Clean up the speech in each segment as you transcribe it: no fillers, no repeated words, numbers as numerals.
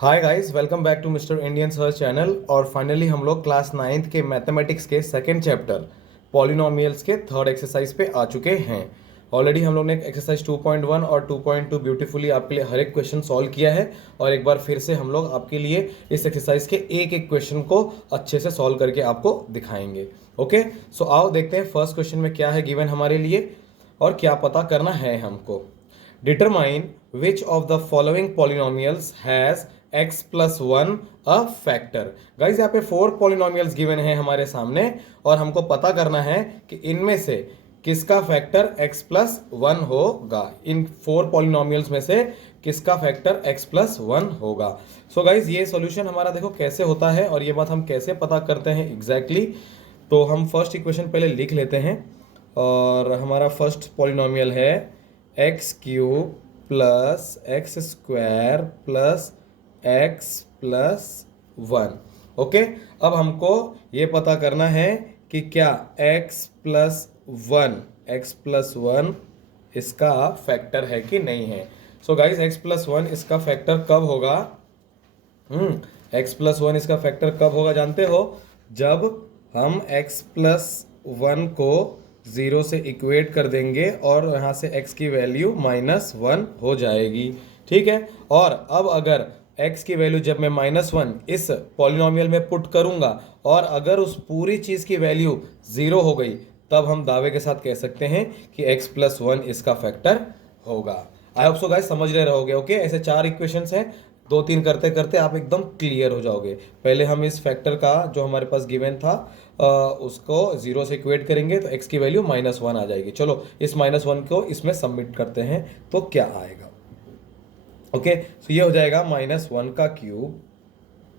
Hi guys, welcome back to mister Indian search channel. और finally हम लोग class ninth के मैथमेटिक्स के सेकंड चैप्टर पॉलिनोमियल्स के थर्ड एक्सरसाइज पे आ चुके हैं। ऑलरेडी हम लोग ने एक्सरसाइज 2.1 और 2.2 ब्यूटीफुली आपके लिए हर एक क्वेश्चन सॉल्व किया है। और एक बार फिर से हम लोग आपके लिए इस एक्सरसाइज के एक एक क्वेश्चन को अच्छे से सॉल्व करके आपको दिखाएंगे। ओके, सो आओ देखते हैं फर्स्ट क्वेश्चन में क्या है गिवन हमारे लिए और क्या पता करना है हमको। Determine which of the following polynomials has x plus one a factor. Guys यहाँ पे 4 पॉलिनोमियल्स गिवन है हमारे सामने और हमको पता करना है कि इनमें से किसका फैक्टर x प्लस वन होगा। इन 4 पॉलिनोमियल्स में से किसका फैक्टर x प्लस वन होगा। सो गाइज ये सॉल्यूशन हमारा देखो कैसे होता है और ये बात हम कैसे पता करते हैं एग्जैक्टली। तो हम फर्स्ट इक्वेशन पहले लिख लेते हैं और हमारा फर्स्ट पॉलिनोमियल है x cube plus x square plus x plus one. Okay, अब हमको ये पता करना है कि क्या x प्लस वन इसका फैक्टर है कि नहीं है। So guys x plus one इसका फैक्टर कब होगा? x प्लस वन इसका फैक्टर कब होगा जानते हो? जब हम x प्लस वन को 0 से इक्वेट कर देंगे और यहाँ से x की वैल्यू -1 हो जाएगी। ठीक है, और अब अगर x की वैल्यू जब मैं -1 इस पॉलिनोमियल में पुट करूंगा और अगर उस पूरी चीज़ की वैल्यू 0 हो गई तब हम दावे के साथ कह सकते हैं कि x प्लस वन इसका फैक्टर होगा। आई होप सो गाइस समझ रहे रहोगे। ओके, ऐसे 4 इक्वेशंस हैं, 2-3 करते करते आप एकदम क्लियर हो जाओगे। पहले हम इस फैक्टर का जो हमारे पास गिवन था उसको 0 से इक्वेट करेंगे तो x की वैल्यू -1 आ जाएगी। चलो इस -1 को इसमें सबमिट करते हैं तो क्या आएगा। ओके, सो ये हो जाएगा -1 का क्यूब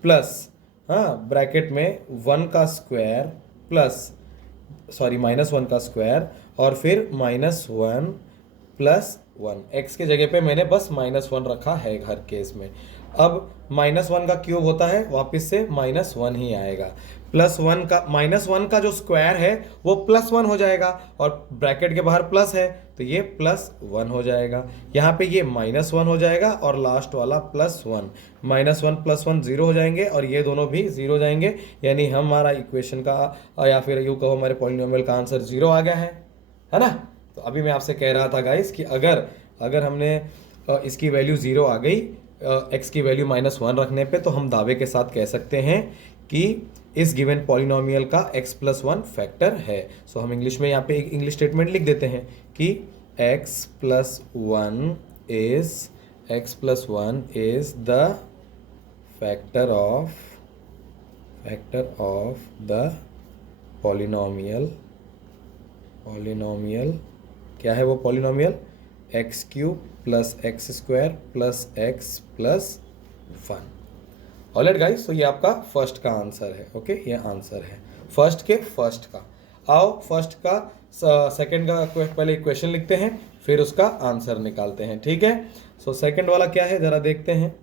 प्लस ब्रैकेट में 1 का स्क्वायर प्लस -1 का स्क्वायर और फिर -1 प्लस 1। एक्स के जगह पे मैंने बस -1 रखा है हर केस में। अब -1 का क्यूब होता है वापस से -1 ही आएगा। +1 का -1 का जो स्क्वायर है वो +1 हो जाएगा और ब्रैकेट के बाहर प्लस है तो ये +1 हो जाएगा। यहाँ पे ये -1 हो जाएगा और लास्ट वाला +1। -1 + 1 0 हो जाएंगे और ये दोनों भी 0 हो जाएंगे, यानी हमारा इक्वेशन का या फिर यूँ कहो हमारे पॉलिनोमियल का आंसर 0 आ गया है ना। तो अभी मैं आपसे कह रहा था गाइस कि अगर हमने इसकी वैल्यू 0 आ गई x की वैल्यू -1 रखने पे तो हम दावे के साथ कह सकते हैं कि इस गिवन पॉलिनोमियल का x प्लस वन फैक्टर है। सो हम इंग्लिश में यहाँ पे एक इंग्लिश स्टेटमेंट लिख देते हैं कि x plus one is the factor of the polynomial. क्या है वो polynomial? X cube plus x square plus x plus one. Alright guys, तो ये आपका फर्स्ट का आंसर है। ओके, ये आंसर है फर्स्ट का। आओ फर्स्ट का सेकंड का पहले इक्वेशन लिखते हैं फिर उसका आंसर निकालते हैं। ठीक है, सो सेकंड वाला क्या है जरा देखते हैं।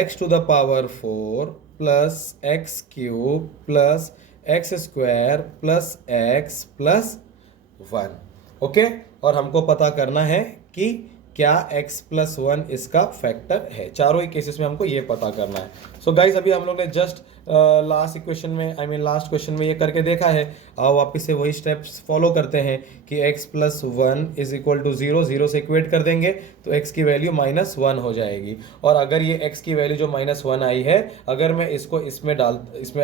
x to the power 4 plus x cube plus x square plus x plus 1। Okay, और हमको पता करना है कि क्या x प्लस वन इसका फैक्टर है। चारों ही केसेस में हमको ये पता करना है। सो गाइज अभी हम लोग ने जस्ट लास्ट क्वेश्चन में ये करके देखा है। आओ वापस से वही स्टेप्स फॉलो करते हैं कि x plus one is equal to 0 से इक्वेट कर देंगे तो x की वैल्यू -1 हो जाएगी। और अगर ये x की वैल्यू जो -1 आई है अगर मैं इसको इसमें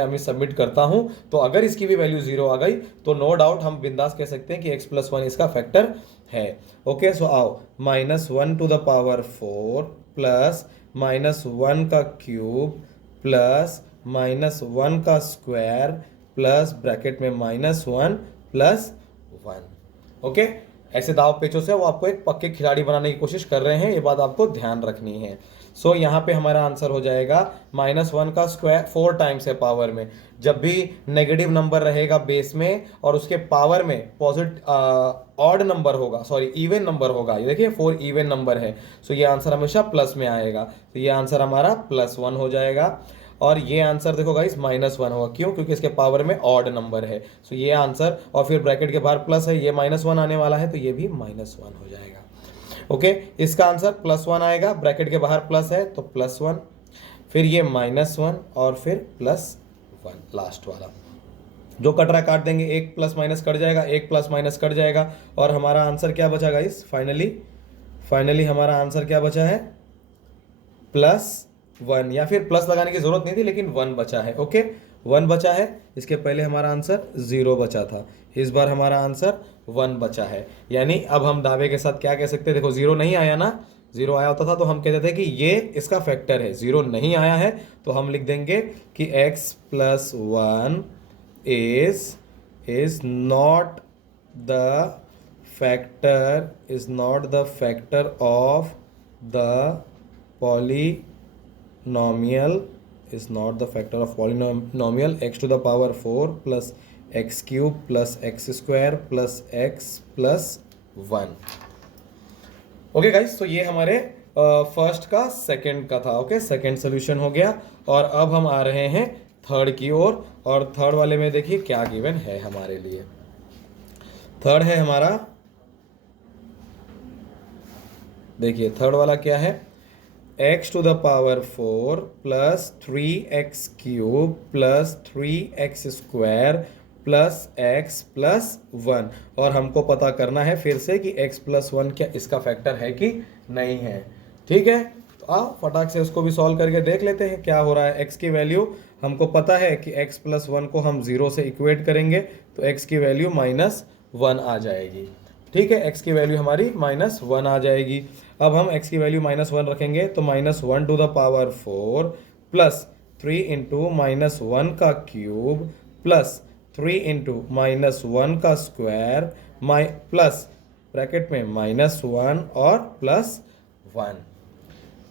हमें सबमिट करता हूँ तो अगर इसकी भी वैल्यू 0 आ गई तो नो डाउट हम बिंदास कह सकते हैं कि x प्लस वन इसका फैक्टर है। ओके, सो आओ -1 टू द पावर 4 प्लस -1 का क्यूब प्लस -1 का स्क्वायर प्लस ब्रैकेट में -1 प्लस 1। ओके, ऐसे दाव पेचों से वो आपको एक पक्के खिलाड़ी बनाने की कोशिश कर रहे हैं, ये बात आपको ध्यान रखनी है। सो यहाँ पे हमारा आंसर हो जाएगा -1 का स्क्वायर 4 टाइम्स है पावर में। जब भी नेगेटिव नंबर रहेगा बेस में और उसके पावर में ऑड नंबर होगा, सॉरी इवन नंबर होगा, ये देखिए 4 इवन नंबर है, सो ये आंसर हमेशा प्लस में आएगा। तो ये आंसर हमारा +1 हो जाएगा और ये आंसर देखो गाइस -1 होगा। क्यों? क्योंकि इसके पावर में ऑड नंबर है। सो ये आंसर और फिर ब्रैकेट के बाहर प्लस है, ये -1 आने वाला है तो ये भी -1 हो जाएगा। ओके, इसका आंसर +1 आएगा, ब्रैकेट के बाहर प्लस है तो +1, फिर ये -1 और फिर +1 लास्ट वाला। जो कट रहा काट देंगे, एक प्लस माइनस कट जाएगा, एक प्लस माइनस कट जाएगा, और हमारा आंसर क्या बचा गाइस? फाइनली हमारा आंसर क्या बचा है? +1, या फिर प्लस लगाने की जरूरत नहीं थी लेकिन 1 बचा है। ओके, 1 बचा है। इसके पहले हमारा आंसर 0 बचा था, इस बार हमारा आंसर 1 बचा है। यानी अब हम दावे के साथ क्या कह सकते हैं? देखो 0 नहीं आया ना, 0 आया होता था तो हम कहते थे कि ये इसका फैक्टर है। 0 नहीं आया है तो हम लिख देंगे कि x+1 is not the factor of the polynomial x to the power 4 plus x cube plus x square plus x plus 1। Okay guys, तो ये हमारे फर्स्ट का सेकंड का था। ओके, सेकंड सोल्यूशन हो गया। और अब हम आ रहे हैं थर्ड की ओर, और थर्ड वाले में देखिए क्या गिवन है हमारे लिए। थर्ड है हमारा, देखिए थर्ड वाला क्या है? x to the power 4 plus 3x cube plus 3x square plus x plus 1, और हमको पता करना है फिर से कि x+1 क्या इसका फैक्टर है कि नहीं है। ठीक है, तो आओ फटाक से उसको भी सॉल्व करके देख लेते हैं क्या हो रहा है। x की वैल्यू हमको पता है कि x+1 को हम 0 से इक्वेट करेंगे तो x की वैल्यू -1 आ जाएगी। ठीक है, x की वैल्यू हमारी -1 आ जाएगी। अब हम x की वैल्यू -1 रखेंगे तो -1 to the power 4 plus 3 into -1 का क्यूब प्लस 3 इंटू -1 का स्क्वायर प्लस ब्रैकेट में -1 और +1।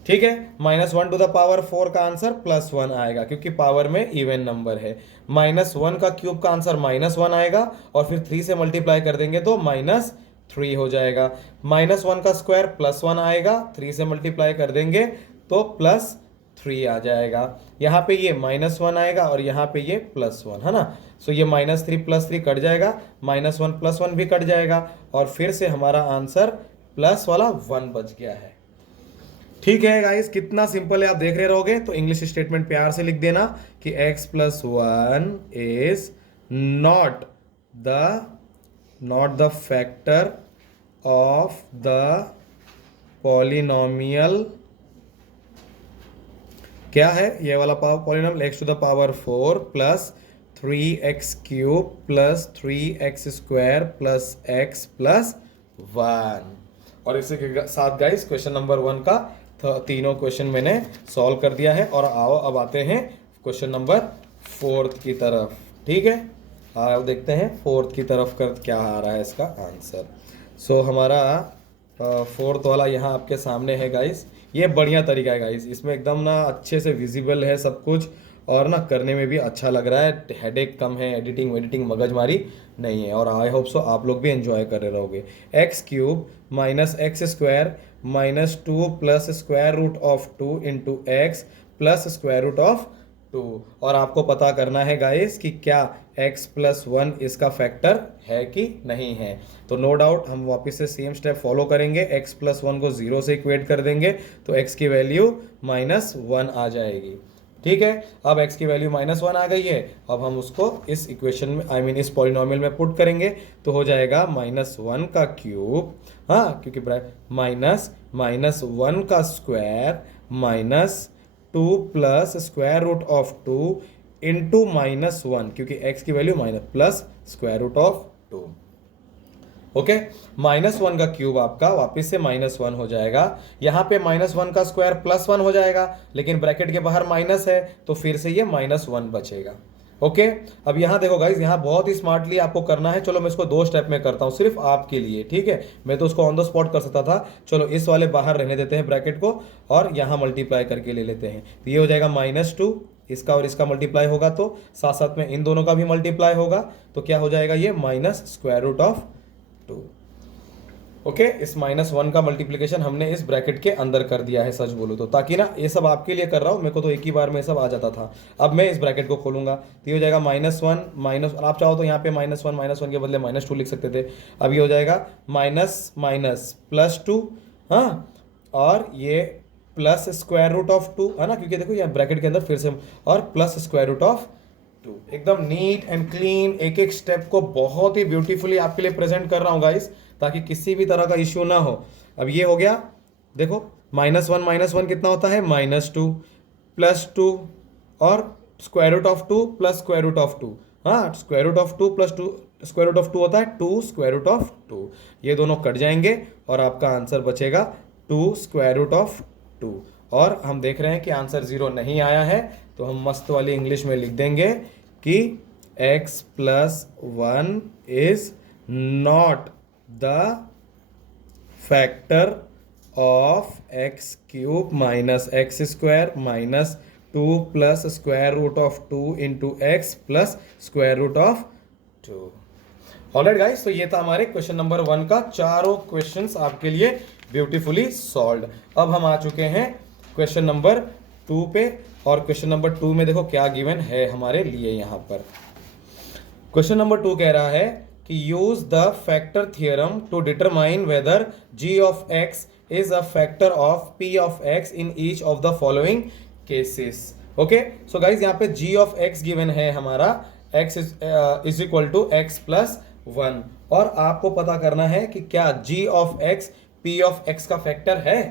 ठीक है, -1 टू द पावर 4 का आंसर +1 आएगा क्योंकि पावर में इवन नंबर है। -1 का क्यूब का आंसर -1 आएगा, और फिर 3 से मल्टीप्लाई कर देंगे तो -3 हो जाएगा। -1 का स्क्वायर +1 आएगा, 3 से मल्टीप्लाई कर देंगे तो +3 आ जाएगा। यहाँ पे ये -1 आएगा और यहाँ पे ये +1 है ना, सो ये -3 +3 कट जाएगा, -1 +1 भी कट जाएगा, और फिर से हमारा आंसर प्लस वाला 1 बच गया है। ठीक है गाइस, कितना सिंपल है आप देख रहे रहोगे। तो इंग्लिश स्टेटमेंट प्यार से लिख देना कि x+1 is not the factor of the polynomial. क्या है ये वाला polynomial? x to the power 4 plus 3x cube plus 3x square plus x plus 1। और इसी के साथ गाइस क्वेश्चन नंबर 1 का तीनों क्वेश्चन मैंने सॉल्व कर दिया है। और आओ अब आते हैं क्वेश्चन नंबर 4 की तरफ। ठीक है, आओ देखते हैं 4 की तरफ कर क्या आ रहा है इसका आंसर। सो हमारा 4 वाला यहाँ आपके सामने है गाइस। ये बढ़िया तरीका है गाइस, इसमें एकदम ना अच्छे से विजिबल है सब कुछ, और ना करने में भी अच्छा लग रहा है, हेडेक कम है, एडिटिंग मगजमारी नहीं है, और आई होप सो आप लोग भी एंजॉय कर रहे रहोगे। X cube minus x square -2 plus square root of 2 into x plus square root of 2, और आपको पता करना है गाइस कि क्या x+1 इसका फैक्टर है कि नहीं है। तो नो डाउट हम वापस से सेम स्टेप फॉलो करेंगे, x+1 को 0 से इक्वेट कर देंगे तो x की वैल्यू -1 आ जाएगी। ठीक है, अब x की वैल्यू -1 आ गई है, अब हम उसको इस इक्वेशन में इस पॉलिनोमियल में पुट करेंगे तो हो जाएगा -1 का क्यूब, हाँ क्योंकि -1 का square -2 plus square root of 2 into -1 क्योंकि x की value plus square root of 2। Okay, -1 का क्यूब आपका वापस से -1 हो जाएगा, यहाँ पे -1 का स्क्वायर +1 हो जाएगा, लेकिन ब्रैकेट के बाहर माइनस है तो फिर से ये -1 बचेगा। ओके, अब यहाँ देखो गाइज, यहाँ बहुत ही स्मार्टली आपको करना है। चलो मैं इसको 2 स्टेप में करता हूँ सिर्फ आपके लिए। ठीक है, मैं तो उसको ऑन द स्पॉट कर सकता था, चलो इस वाले बाहर रहने देते हैं ब्रैकेट को, और यहाँ मल्टीप्लाई करके ले लेते हैं। तो ये हो जाएगा -2, इसका और इसका मल्टीप्लाई होगा तो साथ साथ में इन दोनों का भी मल्टीप्लाई होगा, तो क्या हो जाएगा ये -√2। ओके, इस -1 का मल्टीप्लिकेशन हमने इस ब्रैकेट के अंदर कर दिया है, सच बोलूँ तो, ताकि ना ये सब आपके लिए कर रहा हूँ, मेरे को तो एक ही बार में सब आ जाता था। अब मैं इस ब्रैकेट को खोलूंगा तो ये हो जाएगा -1 आप चाहो तो यहाँ पे -1 के बदले -2 लिख सकते थे। अब ये हो जाएगा माइनस +2 हाँ, और ये प्लस स्क्वायर रूट ऑफ 2 है ना, क्योंकि देखो यहाँ ब्रैकेट के अंदर फिर से और प्लस स्क्वायर रूट ऑफ 2। एकदम नीट एंड क्लीन, एक एक स्टेप को बहुत ही ब्यूटीफुली आपके लिए प्रेजेंट कर रहा हूँ गाइस, ताकि किसी भी तरह का इश्यू ना हो। अब ये हो गया, देखो माइनस वन कितना होता है, -2 +2 और square root of 2 plus square root of 2। हाँ, square root of 2 plus 2 square root of 2 होता है 2 स्क्वायर रूट ऑफ 2। ये दोनों कट जाएंगे और आपका आंसर बचेगा 2 स्क्वायर रूट ऑफ 2। और हम देख रहे हैं कि आंसर 0 नहीं आया है, तो हम मस्त वाली इंग्लिश में लिख देंगे कि x+1 is not the factor of x³ minus x² minus 2 plus square root of 2 into x plus square root of 2। Alright guys, तो ये था हमारे क्वेश्चन नंबर 1 का चारों क्वेश्चंस आपके लिए ब्यूटीफुली सॉल्व्ड। अब हम आ चुके हैं क्वेश्चन नंबर 2 पे, और क्वेश्चन नंबर 2 में देखो क्या गिवन है हमारे लिए यहाँ पर। क्वेश्चन नंबर 2 कह रहा है कि use the factor theorem to determine whether g of x is a factor of p of x in each of the following cases. Okay, so guys यहाँ पे g ऑफ x गिवन है हमारा, x is equal to x+1, और आपको पता करना है कि क्या g of x p of x का फैक्टर है।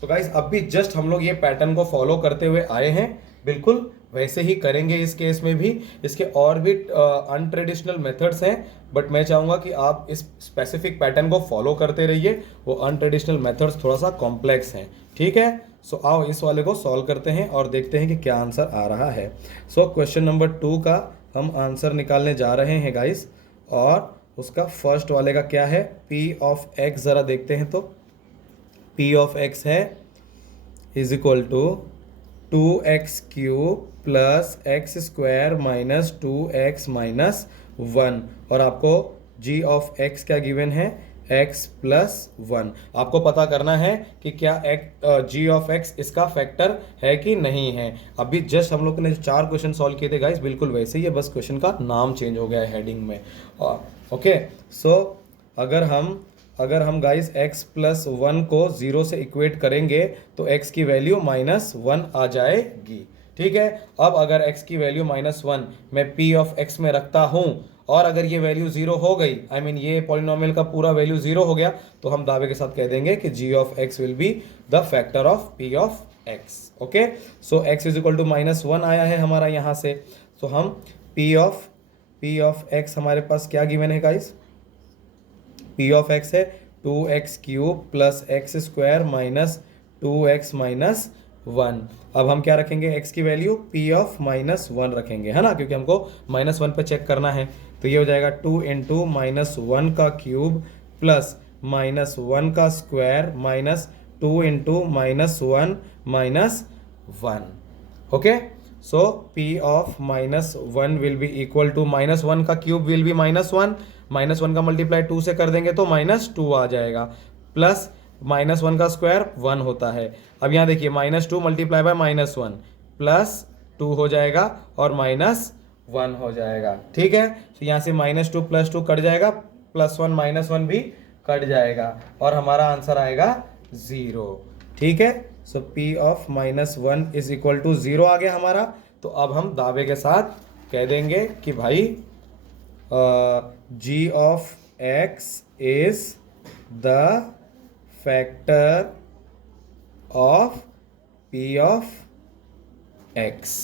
सो गाइज अब भी जस्ट हम लोग ये पैटर्न को फॉलो करते हुए आए हैं, बिल्कुल वैसे ही करेंगे इस केस में भी। इसके और भी अनट्रेडिशनल मेथड्स हैं, बट मैं चाहूँगा कि आप इस स्पेसिफिक पैटर्न को फॉलो करते रहिए। वो अनट्रेडिशनल मेथड्स थोड़ा सा कॉम्प्लेक्स हैं, ठीक है। सो आओ इस वाले को सॉल्व करते हैं और देखते हैं कि क्या आंसर आ रहा है। सो क्वेश्चन नंबर 2 का हम आंसर निकालने जा रहे हैं गाइस, और उसका फर्स्ट वाले का क्या है, p ऑफ x, ज़रा देखते हैं तो p ऑफ x है is equal to 2x³ plus x² minus 2x minus 1, और आपको g ऑफ x क्या गिवन है, x+1। आपको पता करना है कि क्या g ऑफ x इसका फैक्टर है कि नहीं है। अभी जस्ट हम लोग ने जो 4 क्वेश्चन सॉल्व किए थे गाइस, बिल्कुल वैसे ही है, बस क्वेश्चन का नाम चेंज हो गया है हेडिंग में। ओके, सो अगर हम गाइस x+1 को 0 से इक्वेट करेंगे तो x की वैल्यू -1 आ जाएगी, ठीक है। अब अगर x की वैल्यू -1 मैं p ऑफ x में रखता हूं, और अगर ये वैल्यू 0 हो गई, आई मीन ये पॉलिनोमियल का पूरा वैल्यू 0 हो गया, तो हम दावे के साथ कह देंगे कि g of x will be the factor of p of x। Okay, so x is equal to -1 आया है हमारा यहाँ से, तो हम p ऑफ x हमारे पास क्या गिवन है गाइस, p ऑफ x है 2x³ plus x² minus 2x minus 1। अब हम क्या रखेंगे, x की वैल्यू p ऑफ -1 रखेंगे, है ना, क्योंकि हमको -1 पे चेक करना है। तो ये हो जाएगा 2 इंटू -1 का क्यूब प्लस -1 का square minus 2 into -1 minus 1। Okay, so p of -1 will be equal to -1 का क्यूब विल बी -1, -1 का मल्टीप्लाई 2 से कर देंगे तो -2 आ जाएगा, प्लस -1 का स्क्वायर 1 होता है। अब यहाँ देखिए -2 मल्टीप्लाई बाय -1 प्लस 2 हो जाएगा और -1 हो जाएगा, ठीक है। तो यहाँ से -2 प्लस 2 कट जाएगा, +1 -1 भी कट जाएगा, और हमारा आंसर आएगा 0, ठीक है। So p of -1 is equal to 0 आ गया हमारा। तो अब हम दावे के साथ कह देंगे कि भाई g of x is the factor of p of x।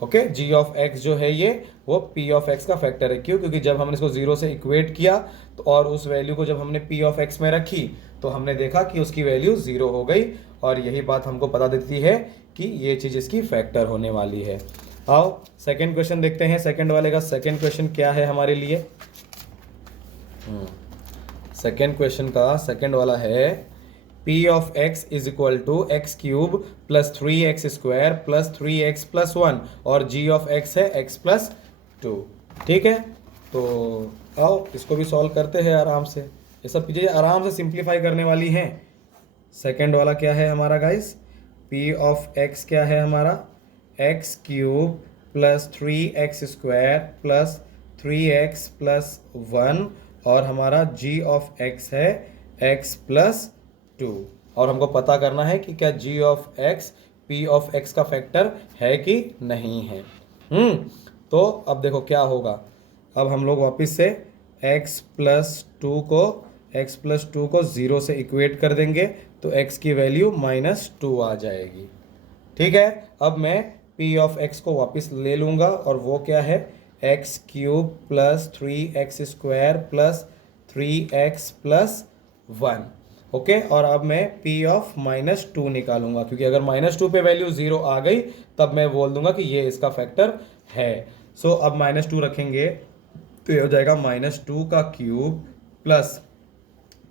Okay, g of x जो है ये वो p ऑफ x का फैक्टर है। क्यों? क्योंकि जब हमने इसको 0 से इक्वेट किया तो और उस वैल्यू को जब हमने p ऑफ x में रखी तो हमने देखा कि उसकी वैल्यू 0 हो गई, और यही बात हमको बता देती है कि ये चीज़ इसकी फैक्टर होने वाली है। आओ सेकंड क्वेश्चन देखते हैं। सेकंड वाले का सेकंड क्वेश्चन क्या है हमारे लिए। सेकंड क्वेश्चन का सेकंड वाला है p of x is equal to x³ plus 3x² plus 3x plus 1, और g ऑफ x है x+2, ठीक है। तो आओ इसको भी सॉल्व करते हैं आराम से। ये सब चीज़ें आराम से सिंप्लीफाई करने वाली हैं। सेकंड वाला क्या है हमारा गाइस, p ऑफ x क्या है हमारा, x³ plus 3x² plus 3x plus 1, और हमारा g ऑफ x है x+2, 2। और हमको पता करना है कि क्या g of x p of x का फैक्टर है कि नहीं है। तो अब देखो क्या होगा, अब हम लोग वापस से x प्लस टू को 0 से इक्वेट कर देंगे तो x की वैल्यू -2 आ जाएगी। ठीक है, अब मैं p ऑफ x को वापस ले लूँगा और वो क्या है, x cube plus 3x square plus 3x plus 1। Okay, और अब मैं p ऑफ -2 निकालूंगा, क्योंकि अगर -2 पे वैल्यू 0 आ गई तब मैं बोल दूंगा कि ये इसका फैक्टर है। सो अब -2 रखेंगे तो ये हो जाएगा -2 का क्यूब प्लस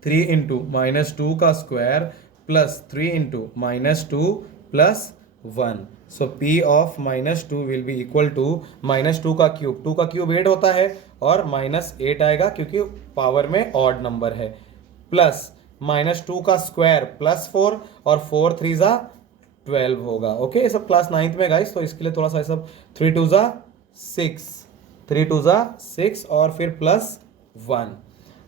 3 इंटू -2 का square plus 3 into -2 plus 1। So p of -2 will be equal to -2 का क्यूब, 2 का क्यूब 8 होता है और -8 आएगा क्योंकि पावर में ऑड नंबर है, प्लस -2 का स्क्वायर प्लस 4 और 4 3 ज़ा 12 होगा। ओके, ये सब क्लास 9th में गाइस, तो इसके लिए थोड़ा सा सब 3 2 ज़ा 6, 3 2 ज़ा 6 और फिर प्लस 1।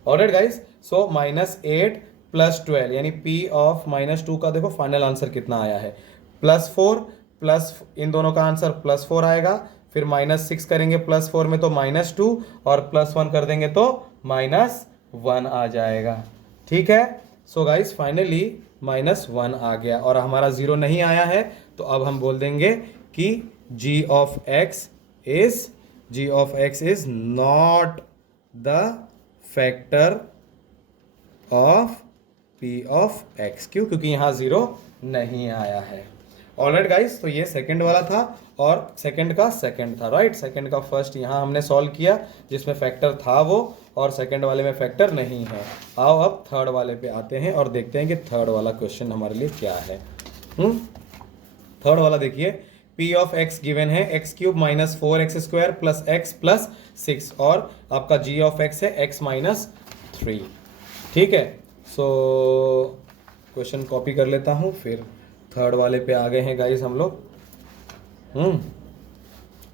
ऑलराइट गाइस, सो -8 प्लस 12 यानी p ऑफ -2 का देखो फाइनल आंसर कितना आया है, +4 प्लस इन दोनों का आंसर +4 आएगा, फिर -6 करेंगे +4 में तो -2 और +1 कर देंगे तो -1 आ जाएगा। ठीक है, सो गाइस फाइनली -1 आ गया और हमारा 0 नहीं आया है, तो अब हम बोल देंगे कि g of x is not the factor of p of x। क्यों? क्योंकि यहाँ 0 नहीं आया है। ऑलराइट गाइस, तो ये सेकंड वाला था और सेकंड का सेकंड था, राइट। सेकंड का फर्स्ट यहाँ हमने सॉल्व किया जिसमें फैक्टर था वो, और सेकंड वाले में फैक्टर नहीं है। आओ अब थर्ड वाले पे आते हैं और देखते हैं कि थर्ड वाला क्वेश्चन हमारे लिए क्या है। थर्ड वाला देखिए, p ऑफ x गिवन है x cube minus 4x square plus x plus 6 और आपका g ऑफ x है x माइनस 3। ठीक है, सो क्वेश्चन कॉपी कर लेता हूँ, फिर थर्ड वाले पे आ गए हैं गाइस हम लोग।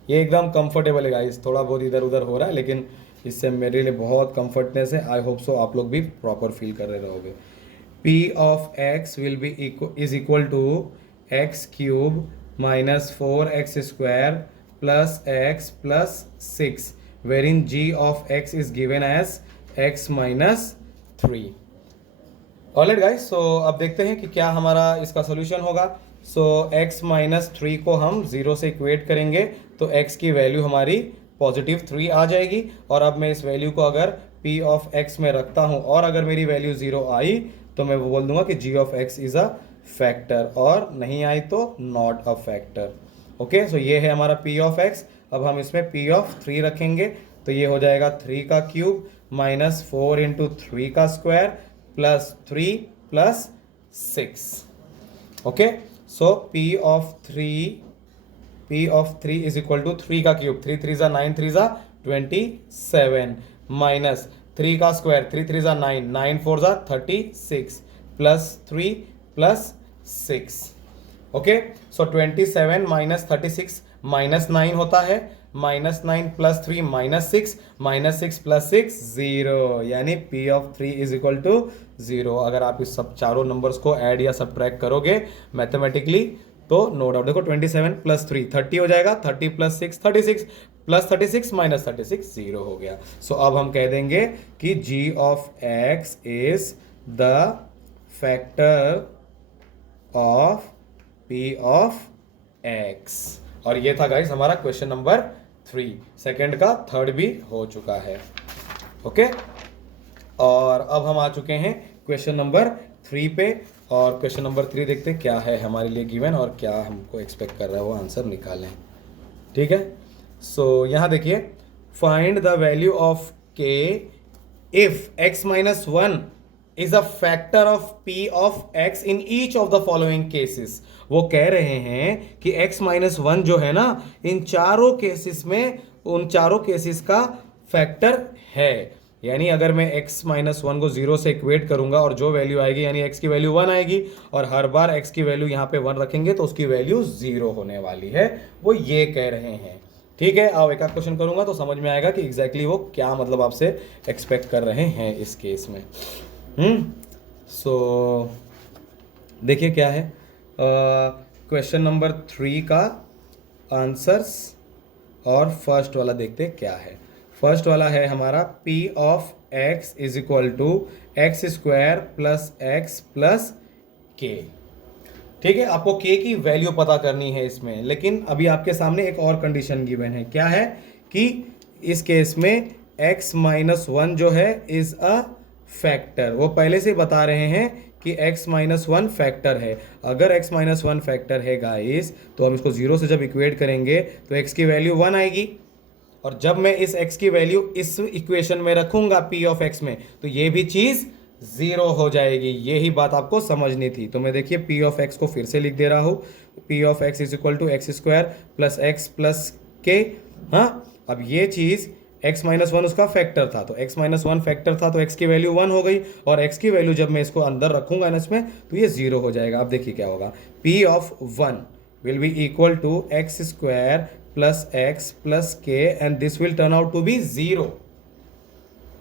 ये एकदम कंफर्टेबल है गाइस, थोड़ा बहुत इधर उधर हो रहा है लेकिन इससे मेरे लिए बहुत कंफर्टनेस है। आई होप सो आप लोग भी प्रॉपर फील कर रहे रहोगे। p of x will be is equal to x cube minus 4x square plus x plus 6 wherein g of x is given as x minus 3। Alright guys, so अब देखते हैं कि क्या हमारा इसका सोल्यूशन होगा। सो x माइनस 3 को हम 0 से इक्वेट करेंगे तो x की वैल्यू हमारी +3 आ जाएगी, और अब मैं इस वैल्यू को अगर p ऑफ x में रखता हूँ और अगर मेरी वैल्यू 0 आई तो मैं वो बोल दूंगा कि g of x is a factor, और नहीं आई तो not a factor. Okay, so ये है हमारा p ऑफ x। अब हम इसमें p ऑफ 3 रखेंगे तो ये हो जाएगा 3 का क्यूब माइनस 4 इंटू 3 का square plus 3 plus 6। Okay, so p of 3 is equal to 3 का क्यूब, 3 3 ज़ा 9, 3 ज़ा 27 माइनस 3 का स्क्वायर, 3 3 ज़ा 9, 9 4 ज़ा 36 प्लस 3 प्लस 6। ओके, सो 27 माइनस 36 -9 होता है, -9 प्लस 3 -6 प्लस 6 0, यानी p of 3 is equal to 0। अगर आप इस सब चारों नंबर्स को ऐड या सब्ट्रैक्ट करोगे मैथमेटिकली तो नो डाउट, देखो 27 प्लस 3 30 हो जाएगा, 30 प्लस 6 36 प्लस 36 माइनस 36 0 हो गया। सो अब हम कह देंगे कि g of x is the factor of p of x। और ये था गाइस हमारा क्वेश्चन नंबर 3। सेकंड का थर्ड भी हो चुका है। ओके, और अब हम आ चुके हैं क्वेश्चन नंबर 3 पे, और क्वेश्चन नंबर 3 देखते हैं क्या है हमारे लिए गिवन और क्या हमको एक्सपेक्ट कर रहा है वो आंसर निकालें। ठीक है, सो यहाँ देखिए, find the value of k if x minus 1 is a factor of p of x in each of the following cases. वो कह रहे हैं कि x माइनस 1 जो है ना, इन चारों केसेस में उन चारों केसेस का फैक्टर है। यानी अगर मैं x माइनस 1 को 0 से इक्वेट करूंगा और जो वैल्यू आएगी यानी x की वैल्यू 1 आएगी, और हर बार x की वैल्यू यहाँ पे 1 रखेंगे तो उसकी वैल्यू 0 होने वाली है, वो ये कह रहे हैं। ठीक है, अब एक आध क्वेश्चन करूंगा तो समझ में आएगा कि एग्जैक्टली वो क्या मतलब आपसे एक्सपेक्ट कर रहे हैं इस केस में। सो देखिए क्या है क्वेश्चन नंबर 3 का आंसर्स, और फर्स्ट वाला देखते हैं क्या है। फर्स्ट वाला है हमारा p of x is equal to x square plus x plus k. ठीक है, आपको k की वैल्यू पता करनी है इसमें, लेकिन अभी आपके सामने एक और कंडीशन गिवन है। क्या है कि इस केस में x माइनस वन जो है इज अ फैक्टर। वो पहले से बता रहे हैं कि x माइनस वन फैक्टर है। अगर x माइनस वन फैक्टर है गाइस, तो हम इसको जीरो से जब इक्वेट करेंगे तो x की वैल्यू वन आएगी, और जब मैं इस x की वैल्यू इस इक्वेशन में रखूंगा p ऑफ x में, तो ये भी चीज जीरो हो जाएगी। यही बात आपको समझनी थी। तो मैं देखिए p ऑफ x को फिर से लिख दे रहा हूं, p of x is equal to x square plus x plus k. हाँ, अब ये चीज x माइनस वन उसका फैक्टर था, तो x माइनस वन फैक्टर था तो x की वैल्यू वन हो गई, और x की वैल्यू जब मैं इसको अंदर रखूंगा ना इसमें, तो ये जीरो हो जाएगा। अब देखिए क्या होगा, p of one will be equal to x square plus x plus k, and this will turn out to be zero.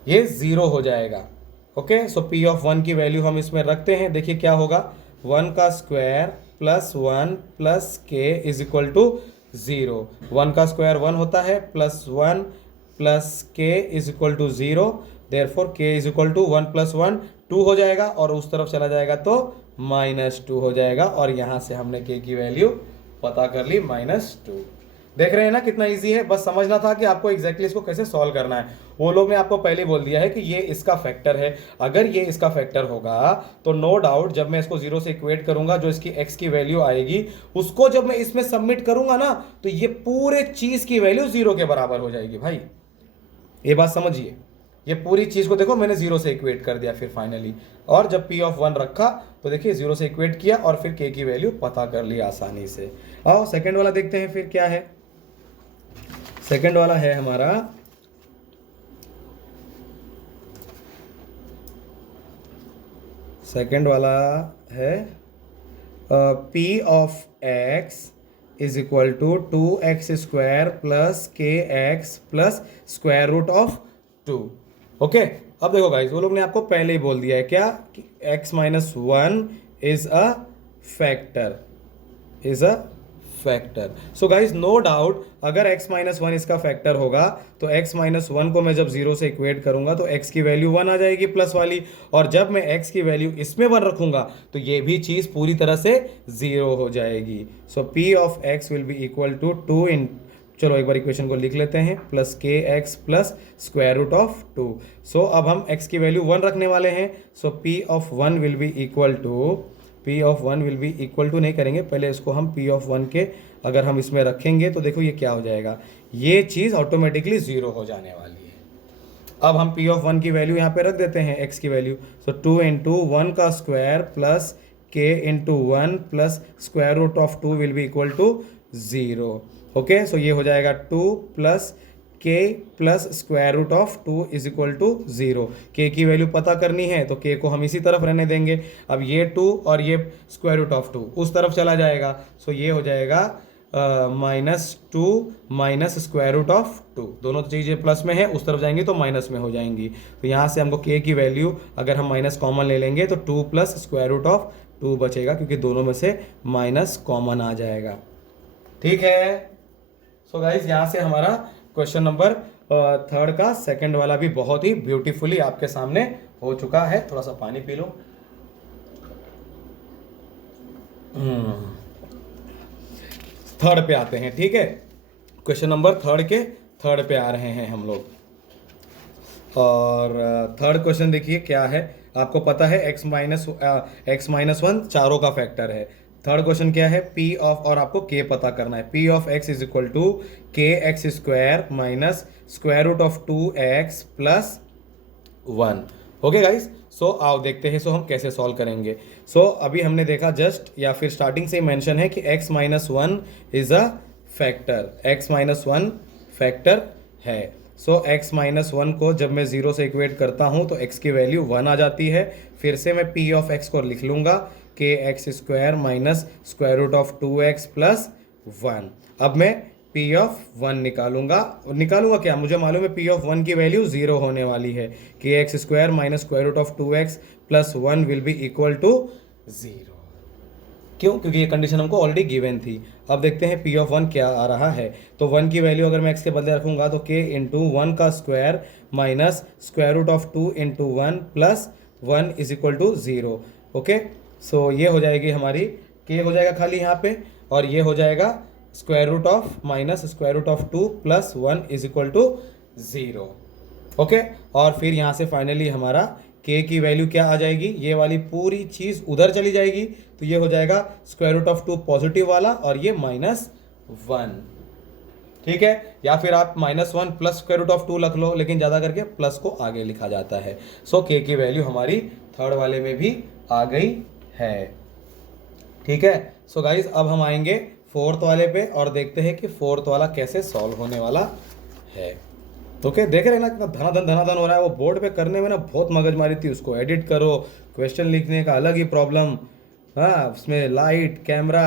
ये जीरो हो जाएगा। Okay, so p of one की वैल्यू हम इसमें रखते हैं। देखिए क्या होगा, वन का square plus one plus k is equal to zero. One का स्क्वायर वन होता है, plus one plus k is equal to zero. Therefore k is equal to one plus one two हो जाएगा, और उस तरफ चला जाएगा तो माइनस टू हो जाएगा, और यहां से हमने के की वैल्यू पता कर ली माइनस टू। देख रहे हैं ना कितना इजी है, बस समझना था कि आपको एग्जैक्टली इसको कैसे सॉल्व करना है। वो लोग ने आपको पहले बोल दिया है कि ये इसका फैक्टर है। अगर ये इसका फैक्टर होगा तो नो डाउट जब मैं इसको जीरो से इक्वेट करूंगा, जो इसकी x की वैल्यू आएगी उसको जब मैं इसमें सबमिट करूंगा ना, तो ये पूरे चीज की वैल्यू जीरो के बराबर हो जाएगी। भाई ये बात समझिए, ये पूरी चीज को देखो मैंने जीरो से इक्वेट कर दिया फिर फाइनली, और जब p ऑफ वन रखा तो देखिए जीरो से इक्वेट किया और फिर k की वैल्यू पता कर ली आसानी से। आओ सेकंड वाला देखते हैं फिर क्या है। सेकंड वाला है हमारा सेकंड वाला है p of x is equal to two x square plus k x plus square root of two. Okay, अब देखो गाइस, वो लोग ने आपको पहले ही बोल दिया है क्या कि x minus one is a factor, is a factor. So guys no doubt अगर x माइनस वन इसका फैक्टर होगा तो x माइनस वन को मैं जब जीरो से इक्वेट करूंगा तो x की वैल्यू वन आ जाएगी प्लस वाली, और जब मैं x की वैल्यू इसमें वन रखूंगा तो ये भी चीज पूरी तरह से जीरो हो जाएगी। So p of x will be equal to two in, चलो एक बार इक्वेशन को लिख लेते हैं, plus k x plus square root of two. So अब हम x की वैल्यू वन रखने वाले हैं। So p of one will be equal to, p of one will be equal to नहीं करेंगे, पहले इसको हम p ऑफ वन के अगर हम इसमें रखेंगे तो देखो ये क्या हो जाएगा, ये चीज़ ऑटोमेटिकली जीरो हो जाने वाली है। अब हम p ऑफ वन की वैल्यू यहाँ पे रख देते हैं, x की value. So two into one का square plus k into one plus square root of two will be equal to zero. Okay, so ये हो जाएगा two plus k plus square root of two is equal to zero. k की value पता करनी है तो k को हम इसी तरफ रहने देंगे। अब ये टू और ये स्क्वायर रूट ऑफ टू उस तरफ चला जाएगा, सो ये हो जाएगा minus two minus square root of two. दोनों चीज़ें प्लस में है, उस तरफ जाएंगी तो माइनस में हो जाएंगी। तो यहाँ से हमको k की वैल्यू अगर हम माइनस कॉमन ले लेंगे तो two plus square root of two बचेगा, क्योंकि दोनों में से माइनस कॉमन आ जाएगा। ठीक है, सो गाइज यहाँ से हमारा क्वेश्चन नंबर थर्ड का सेकंड वाला भी बहुत ही ब्यूटीफुली आपके सामने हो चुका है। थोड़ा सा पानी पी लो। थर्ड पे आते हैं, ठीक है। क्वेश्चन नंबर थर्ड के थर्ड पे आ रहे हैं हम लोग, और थर्ड क्वेश्चन देखिए क्या है। आपको पता है x माइनस वन चारों का फैक्टर है। थर्ड क्वेश्चन क्या है, p ऑफ, और आपको k पता करना है, p of x is equal to k x square minus square root of two x plus one. Okay guys, so आओ देखते हैं सो हम कैसे सॉल्व करेंगे। सो अभी हमने देखा जस्ट या फिर स्टार्टिंग से ही मेंशन है कि x minus one is a factor, x minus one factor है। सो x माइनस वन को जब मैं जीरो से इक्वेट करता हूं तो x की वैल्यू वन आ जाती है। फिर से मैं p ऑफ x को लिख लूंगा, k x square minus square root of two x plus one. अब मैं p ऑफ वन निकालूंगा क्या, मुझे मालूम है p ऑफ वन की वैल्यू जीरो होने वाली है। K x square minus square root of two x plus one will be equal to zero. क्यों? क्योंकि ये कंडीशन हमको ऑलरेडी गिवन थी। अब देखते हैं पी ऑफ वन क्या आ रहा है। तो वन की वैल्यू अगर मैं एक्स के बदले रखूंगा तो के इंटू वन का square minus square root of two into one plus one is equal to zero. Okay, so ये हो जाएगी हमारी के हो जाएगा खाली यहाँ पे, और ये हो जाएगा square root of minus square root of two plus one is equal to zero. Okay, और फिर यहाँ से फाइनली हमारा के की वैल्यू क्या आ जाएगी, ये वाली पूरी चीज़ उधर चली जाएगी, तो ये हो जाएगा square root of two positive वाला और ये माइनस वन। ठीक है, या फिर आप minus one plus square root of two रख लो, लेकिन ज़्यादा करके प्लस को आगे लिखा जाता है। सो के की वैल्यू हमारी थर्ड वाले में भी आ गई है। ठीक है, सो गाइज अब हम आएंगे फोर्थ वाले पे और देखते हैं कि फोर्थ वाला कैसे सॉल्व होने वाला है। ओके, देख रहे हैं ना कितना धनाधन हो रहा है। वो बोर्ड पे करने में ना बहुत मगजमारी थी, उसको एडिट करो, क्वेश्चन लिखने का अलग ही प्रॉब्लम, हाँ उसमें लाइट कैमरा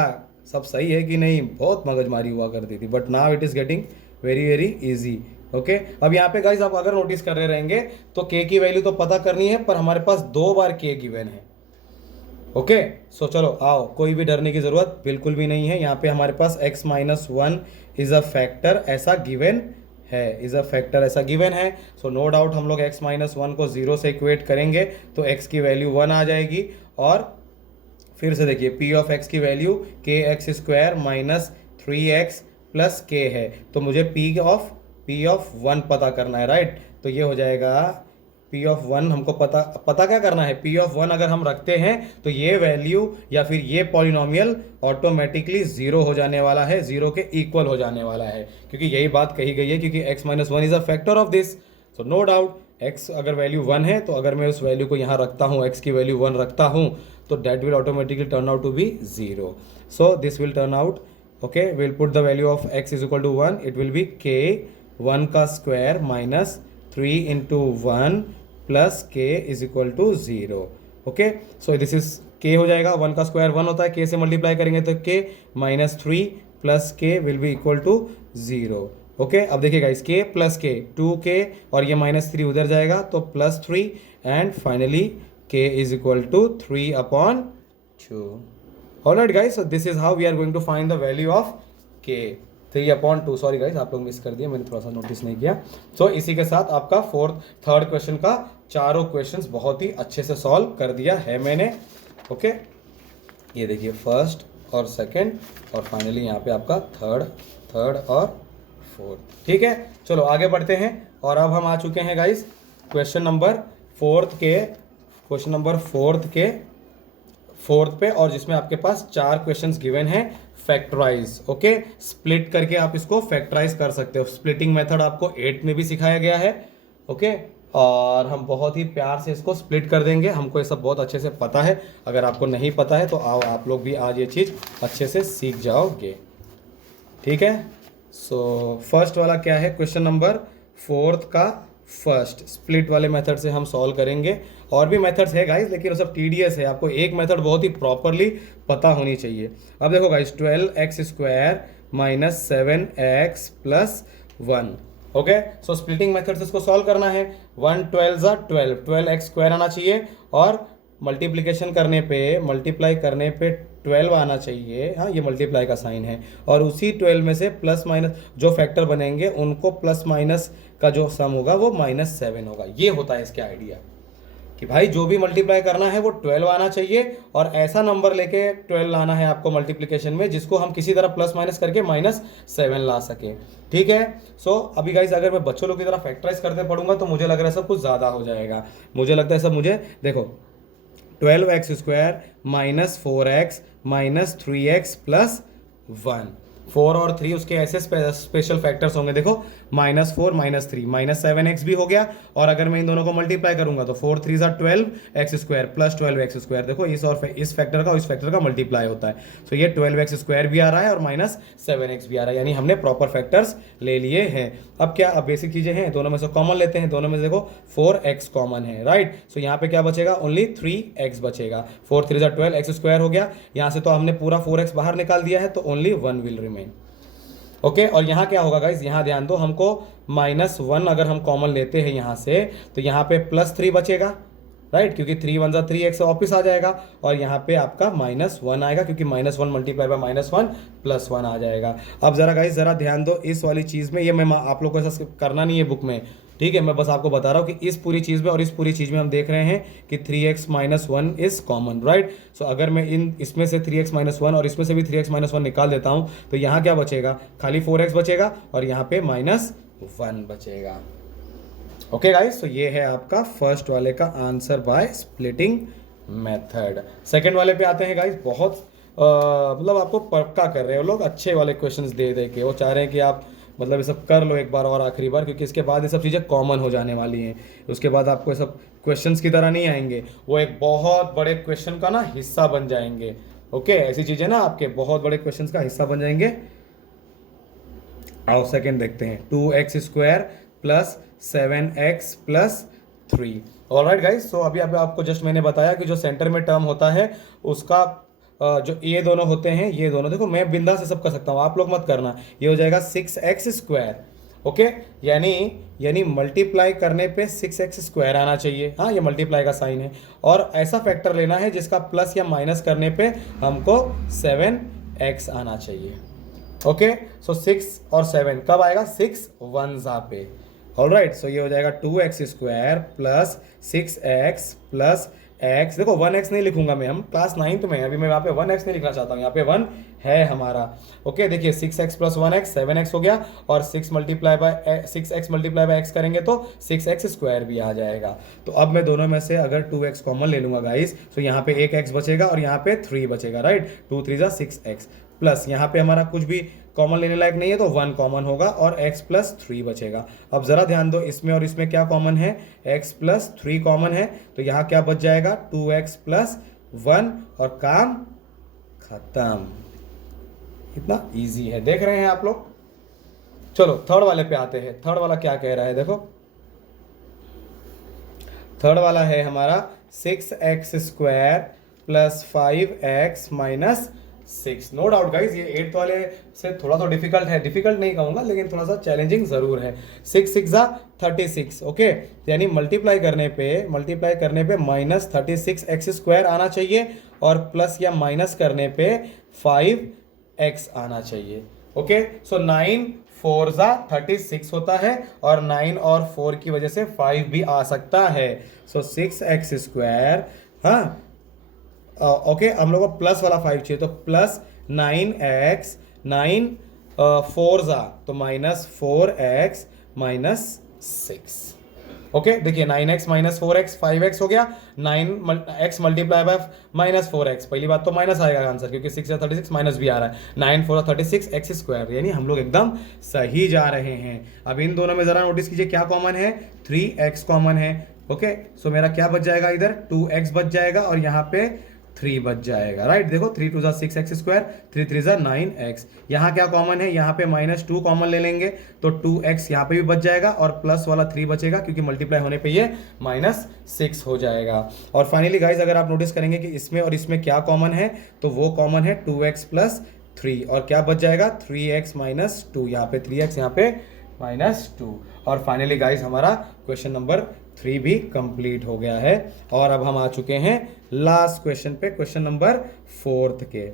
सब सही है कि नहीं, बहुत मगजमारी हुआ करती थी। But now it is getting very very easy. Okay, अब यहाँ पे गाइज आप अगर नोटिस कर रहे रहेंगे तो के की वैल्यू तो पता करनी है, पर हमारे पास 2 बार के गिवन है। ओके, सो चलो आओ, कोई भी डरने की जरूरत बिल्कुल भी नहीं है। यहाँ पे हमारे पास x minus one is a factor ऐसा गिवन है, इज अ फैक्टर ऐसा गिवन है। सो नो डाउट हम लोग x माइनस वन को 0 से इक्वेट करेंगे तो x की वैल्यू 1 आ जाएगी। और फिर से देखिए पी ऑफ x की वैल्यू के x square minus 3x plus के है, तो मुझे पी ऑफ वन पता करना है, राइट। तो ये हो जाएगा पी ऑफ वन हमको पता क्या करना है, पी ऑफ वन अगर हम रखते हैं तो ये वैल्यू या फिर ये पॉलिनोमियल ऑटोमेटिकली 0 हो जाने वाला है, 0 के इक्वल हो जाने वाला है, क्योंकि यही बात कही गई है, क्योंकि x minus one is a factor of this. So no doubt x अगर वैल्यू 1 है तो अगर मैं उस वैल्यू को यहाँ रखता हूँ, x की वैल्यू 1 रखता हूँ, तो that will automatically turn out to be 0। So this will turn out, okay, will put the value of x is equal to 1, it will be k 1 का square minus 3 into 1 plus k is equal to 0। Okay, so this is k हो जाएगा, 1 का square 1 होता है, के से multiply करेंगे तो k minus 3 plus k will be equal to 0। Okay, अब देखिएगा इस के प्लस के 2k और ये माइनस 3 उधर जाएगा तो plus 3 and finally k is equal to 3 upon 2। Alright guys, so this is how we are going to find the value of k, 3 upon 2। Sorry guys, आप लोग मिस कर दिए, मैंने थोड़ा सा नोटिस नहीं किया। सो इसी के साथ आपका थर्ड क्वेश्चन का चारों क्वेश्चंस बहुत ही अच्छे से सॉल्व कर दिया है मैंने। ओके, ये देखिए फर्स्ट और सेकंड और फाइनली यहाँ पे आपका थर्ड और फोर्थ। ठीक है, चलो आगे बढ़ते हैं। और अब हम आ चुके हैं गाइस क्वेश्चन नंबर फोर्थ पे, और जिसमें आपके पास 4 क्वेश्चंस गिवन हैं फैक्टराइज। ओके, स्प्लिट करके आप इसको फैक्टराइज कर सकते हो। स्प्लिटिंग मेथड आपको 8 में भी सिखाया गया है। ओके, और हम बहुत ही प्यार से इसको स्प्लिट कर देंगे, हमको ये सब बहुत अच्छे से पता है। अगर आपको नहीं पता है तो आओ आप लोग भी आज ये चीज़ अच्छे से सीख जाओगे। ठीक है, सो फर्स्ट वाला क्या है, क्वेश्चन नंबर फोर्थ का फर्स्ट स्प्लिट वाले मेथड से हम सॉल्व करेंगे। और भी मेथड्स है गाइस, लेकिन वो सब टीडीएस है, आपको एक मेथड बहुत ही प्रॉपरली पता होनी चाहिए। अब देखो guys, 12x square minus 7x plus 1। Okay, so splitting method से इसको सॉल्व करना है। 1 12 ज़ा 12x स्क्वायर आना चाहिए और मल्टीप्लाई करने पे 12 आना चाहिए। हाँ, ये मल्टीप्लाई का साइन है, और उसी 12 में से प्लस माइनस जो फैक्टर बनेंगे उनको प्लस माइनस का जो सम होगा वो -7 होगा। ये होता है इसका आइडिया कि भाई जो भी मल्टीप्लाई करना है वो 12 आना चाहिए, और ऐसा नंबर लेके 12 लाना है आपको मल्टीप्लिकेशन में जिसको हम किसी तरह प्लस माइनस करके -7 ला सके। ठीक है, सो अभी गाइस अगर मैं बच्चों लोग की तरह फैक्टराइज करते पढ़ूंगा तो मुझे लग रहा है सब कुछ ज़्यादा हो जाएगा। मुझे लगता है सब मुझे देखो 12x square minus 4x minus 3x plus 1, 4 और 3 उसके ऐसे स्पेशल फैक्टर्स होंगे। देखो -4 -3 -7x भी हो गया, और अगर मैं इन दोनों को मल्टीप्लाई करूंगा तो 4 3 ज़ा 12x square plus 12x square. देखो इस और इस फैक्टर का इस फैक्टर का मल्टीप्लाई होता है, तो ये 12x स्क्वायर भी आ रहा है और -7x भी आ रहा है, यानी हमने प्रॉपर फैक्टर्स ले लिए हैं। अब क्या, अब बेसिक चीज़ें हैं, दोनों में से कॉमन लेते हैं। दोनों में से देखो 4x कॉमन है, राइट। सो यहाँ पे क्या बचेगा, ओनली 3x बचेगा। 4 3 ज़ा 12x स्क्वायर हो गया, यहाँ से तो हमने पूरा 4x बाहर निकाल दिया है, तो ओनली 1 विल रिमेन। ओके, और यहाँ क्या होगा गाइज, यहाँ ध्यान दो, हमको -1 अगर हम कॉमन लेते हैं यहाँ से तो यहाँ पे +3 बचेगा, राइट, क्योंकि 3 वन ज़ा 3x वापस आ जाएगा और यहाँ पे आपका -1 आएगा, क्योंकि -1 मल्टीप्लाई बाय -1 प्लस 1 आ जाएगा। अब जरा गाइस जरा ध्यान दो इस वाली चीज़ में, ये मैं आप लोग को ऐसा करना नहीं है बुक में, ठीक है, मैं बस आपको बता रहा हूँ कि इस पूरी चीज़ में और इस पूरी चीज़ में हम देख रहे हैं कि 3x - 1 इज कॉमन, राइट। सो अगर मैं इसमें से 3x - 1 और इसमें से भी 3x - 1 निकाल देता हूँ तो यहाँ क्या बचेगा, खाली 4x बचेगा और यहाँ पे -1 बचेगा। ओके गाइस, तो ये है आपका फर्स्ट वाले का answer by splitting method. Second वाले पे आते हैं गाइस, बहुत मतलब आपको पक्का कर रहे हो लोग, अच्छे वाले क्वेश्चंस दे दे के वो चाह रहे हैं कि आप मतलब ये सब कर लो एक बार और आखिरी बार, क्योंकि इसके बाद ये सब चीज़ें कॉमन हो जाने वाली हैं। उसके बाद आपको ये सब क्वेश्चंस की तरह नहीं आएंगे, वो एक बहुत बड़े क्वेश्चन का ना हिस्सा बन जाएंगे। ओके, ऐसी चीज़ें ना आपके बहुत बड़े क्वेश्चन का हिस्सा बन जाएंगे। आओ सेकेंड देखते हैं, 2x² plus 7x plus 3। Alright guys, so अभी आपको जस्ट मैंने बताया कि जो सेंटर में टर्म होता है उसका जो ये दोनों होते हैं, ये दोनों देखो मैं बिंदास से सब कर सकता हूँ, आप लोग मत करना। ये हो जाएगा 6x²। ओके, यानी मल्टीप्लाई करने पे 6x² आना चाहिए। हाँ, ये मल्टीप्लाई का साइन है और ऐसा फैक्टर लेना है जिसका प्लस या माइनस करने पे हमको 7x आना चाहिए। ओके, सो 6 और 7 कब आएगा, 6 वन ज़ा पे। ऑलराइट, सो ये हो जाएगा 2x² plus 6x plus x। देखो 1x नहीं लिखूंगा मैं, हम क्लास 9th में, अभी मैं यहाँ पे 1x नहीं लिखना चाहता हूँ, यहाँ पे 1 है हमारा। ओके, देखिए 6x प्लस 1x 7x हो गया और 6x मल्टीप्लाई बाय x करेंगे तो 6x² भी आ जाएगा। तो अब मैं दोनों में से अगर 2x कॉमन ले लूंगा गाइस, तो यहाँ पे एक x बचेगा और यहाँ पे 3 बचेगा, राइट। 2 3 ज़ा 6x प्लस यहाँ पे हमारा कुछ भी कॉमन लेने लायक नहीं है तो 1 कॉमन होगा और x प्लस 3 बचेगा। अब ज़रा ध्यान दो, इसमें और इसमें क्या कॉमन है, x प्लस 3 कॉमन है, तो यहाँ क्या बच जाएगा 2x प्लस 1 और काम खत्म। इतना इजी है, देख रहे हैं आप लोग। चलो थर्ड वाले पे आते हैं, थर्ड वाला क्या कह रहा है देखो। थर्ड वाला है हमारा 6x² plus 5x minus 6। No doubt guys, ये 8th वाले से थोड़ा सा डिफिकल्ट है, डिफिकल्ट नहीं कहूंगा लेकिन थोड़ा सा चैलेंजिंग जरूर है। 6 6 ज़ा 36। ओके, यानी मल्टीप्लाई करने पे -36x² आना चाहिए और प्लस या माइनस करने पे 5x आना चाहिए। ओके, सो 9 4 ज़ा 36 होता है और 9 और 4 की वजह से 5 भी आ सकता है। सो 6x², हाँ ओके, हम लोग को प्लस वाला 5 चाहिए तो प्लस 9x 9 4 ज़ा तो -4x -6। ओके, देखिए 9x -4x 5x हो गया, 9x मल्टीप्लाई बाय -4x। पहली बात तो माइनस आएगा आंसर, क्योंकि 6 या 36 माइनस भी आ रहा है। 9 4 36 x², यानी हम लोग एकदम सही जा रहे हैं। अब इन दोनों में जरा नोटिस कीजिए क्या कॉमन है, 3x कॉमन है। ओके, सो मेरा क्या बच जाएगा, इधर 2x बच जाएगा और यहाँ पे 3 बच जाएगा, राइट। देखो 3 2 ज़ा 6x², 3 3 ज़ा 9x। यहाँ क्या कॉमन है, यहाँ पे -2 कॉमन ले लेंगे तो 2x यहाँ पे भी बच जाएगा और प्लस वाला 3 बचेगा, क्योंकि मल्टीप्लाई होने पे ये -6 हो जाएगा। और फाइनली गाइज अगर आप नोटिस करेंगे कि इसमें और इसमें क्या कॉमन है, तो वो कॉमन है 2x प्लस 3 और क्या बच जाएगा 3x -2। यहाँ पे 3x, यहाँ पे -2। और फाइनली गाइज हमारा क्वेश्चन नंबर 3 भी कंप्लीट हो गया है। और अब हम आ चुके हैं लास्ट क्वेश्चन पे, क्वेश्चन नंबर 4 के।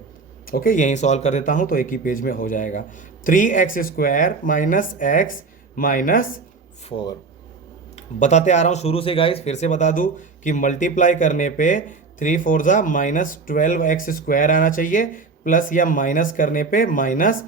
ओके, यहीं सॉल्व कर देता हूं तो एक ही पेज में हो जाएगा। 3x² minus x minus 4। बताते आ रहा हूं शुरू से गाइस, फिर से बता दूं कि मल्टीप्लाई करने पे 3 4 ज़ा -12x² आना चाहिए, प्लस या माइनस करने पे -x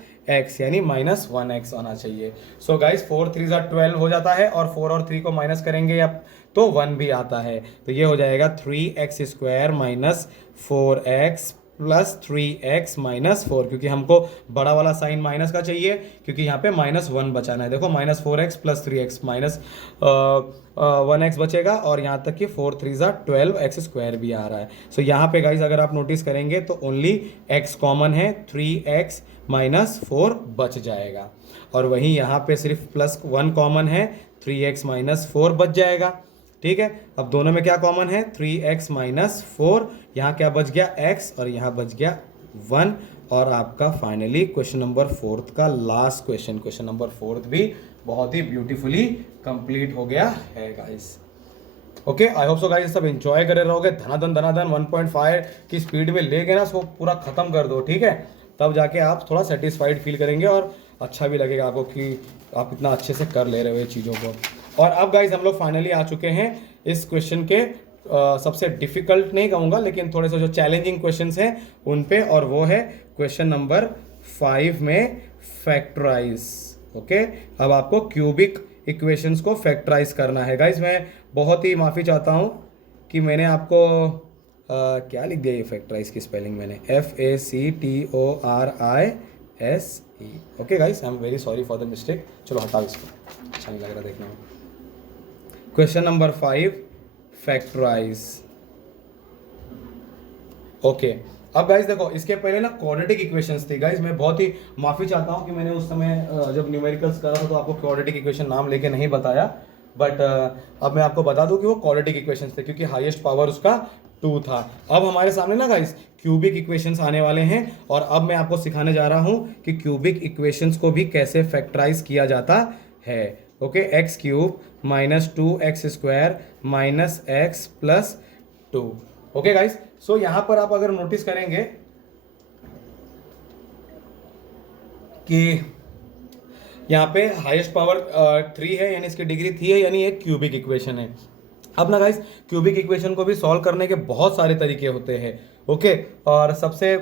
यानी -1x आना चाहिए। सो गाइस 4 3 ज़ा 12 हो जाता है और 4 और 3 को माइनस करेंगे या तो 1 भी आता है, तो ये हो जाएगा 3x² minus 4x plus 3x minus 4, क्योंकि हमको बड़ा वाला साइन माइनस का चाहिए, क्योंकि यहाँ पे -1 बचाना है। देखो -4x प्लस 3x -1x बचेगा और यहाँ तक कि 4 3 ज़ा 12x² भी आ रहा है। सो यहाँ पे गाइज अगर आप नोटिस करेंगे तो ओनली x कॉमन है, 3x -4 बच जाएगा। और वहीं यहाँ पे सिर्फ +1 कॉमन है, 3x -4 बच जाएगा। ठीक है, अब दोनों में क्या कॉमन है, 3x -4, यहाँ क्या बच गया x और यहाँ बच गया 1। और आपका फाइनली क्वेश्चन नंबर 4 का लास्ट क्वेश्चन, क्वेश्चन नंबर 4 भी बहुत ही ब्यूटीफुली कंप्लीट हो गया है guys. Okay, I hope so guys सब एंजॉय करे रहोगे, धनाधन धनाधन 1.5 की स्पीड में ले गए ना, उसको पूरा खत्म कर दो, ठीक है, तब जाके आप थोड़ा सेटिस्फाइड फील करेंगे और अच्छा भी लगेगा आपको कि आप इतना अच्छे से कर ले रहे हो ये चीज़ों को। और अब गाइस हम लोग फाइनली आ चुके हैं इस क्वेश्चन के सबसे डिफिकल्ट नहीं कहूँगा, लेकिन थोड़े से जो चैलेंजिंग क्वेश्चंस हैं उन पे, और वो है क्वेश्चन नंबर 5 में फैक्टराइज। ओके, अब आपको क्यूबिक इक्वेशंस को फैक्टराइज करना है। गाइज मैं बहुत ही माफ़ी चाहता हूँ कि मैंने आपको क्या लिख दिया, ये फैक्टराइज की स्पेलिंग मैंने FACTORISE। Okay guys, I am very sorry for the mistake. चलो हटाओ इसको, अच्छा नहीं लग रहा देखने में। Question number 5 factorise. ओके, अब गाइज देखो, इसके पहले ना क्वाड्रेटिक इक्वेशंस थी। गाइज मैं बहुत ही माफ़ी चाहता हूँ कि मैंने उस समय जब न्यूमेरिकल्स करा था तो आपको क्वाड्रेटिक इक्वेशन नाम लेके नहीं बताया, बट अब मैं आपको बता दूं कि वो क्वाड्रेटिक इक्वेशंस थे क्योंकि हाईएस्ट पावर उसका 2 था। अब हमारे सामने ना गाइज क्यूबिक इक्वेशंस आने वाले हैं, और अब मैं आपको सिखाने जा रहा हूँ कि क्यूबिक इक्वेशंस को भी कैसे फैक्टराइज किया जाता है। Okay, x cube minus 2x² minus x plus 2। Okay guys, so यहां पर आप अगर नोटिस करेंगे कि यहाँ पे हाईएस्ट पावर 3 है, यानी इसकी डिग्री 3 है, यानी एक क्यूबिक इक्वेशन है। अब ना गाइस क्यूबिक इक्वेशन को भी सॉल्व करने के बहुत सारे तरीके होते हैं। ओके, और सबसे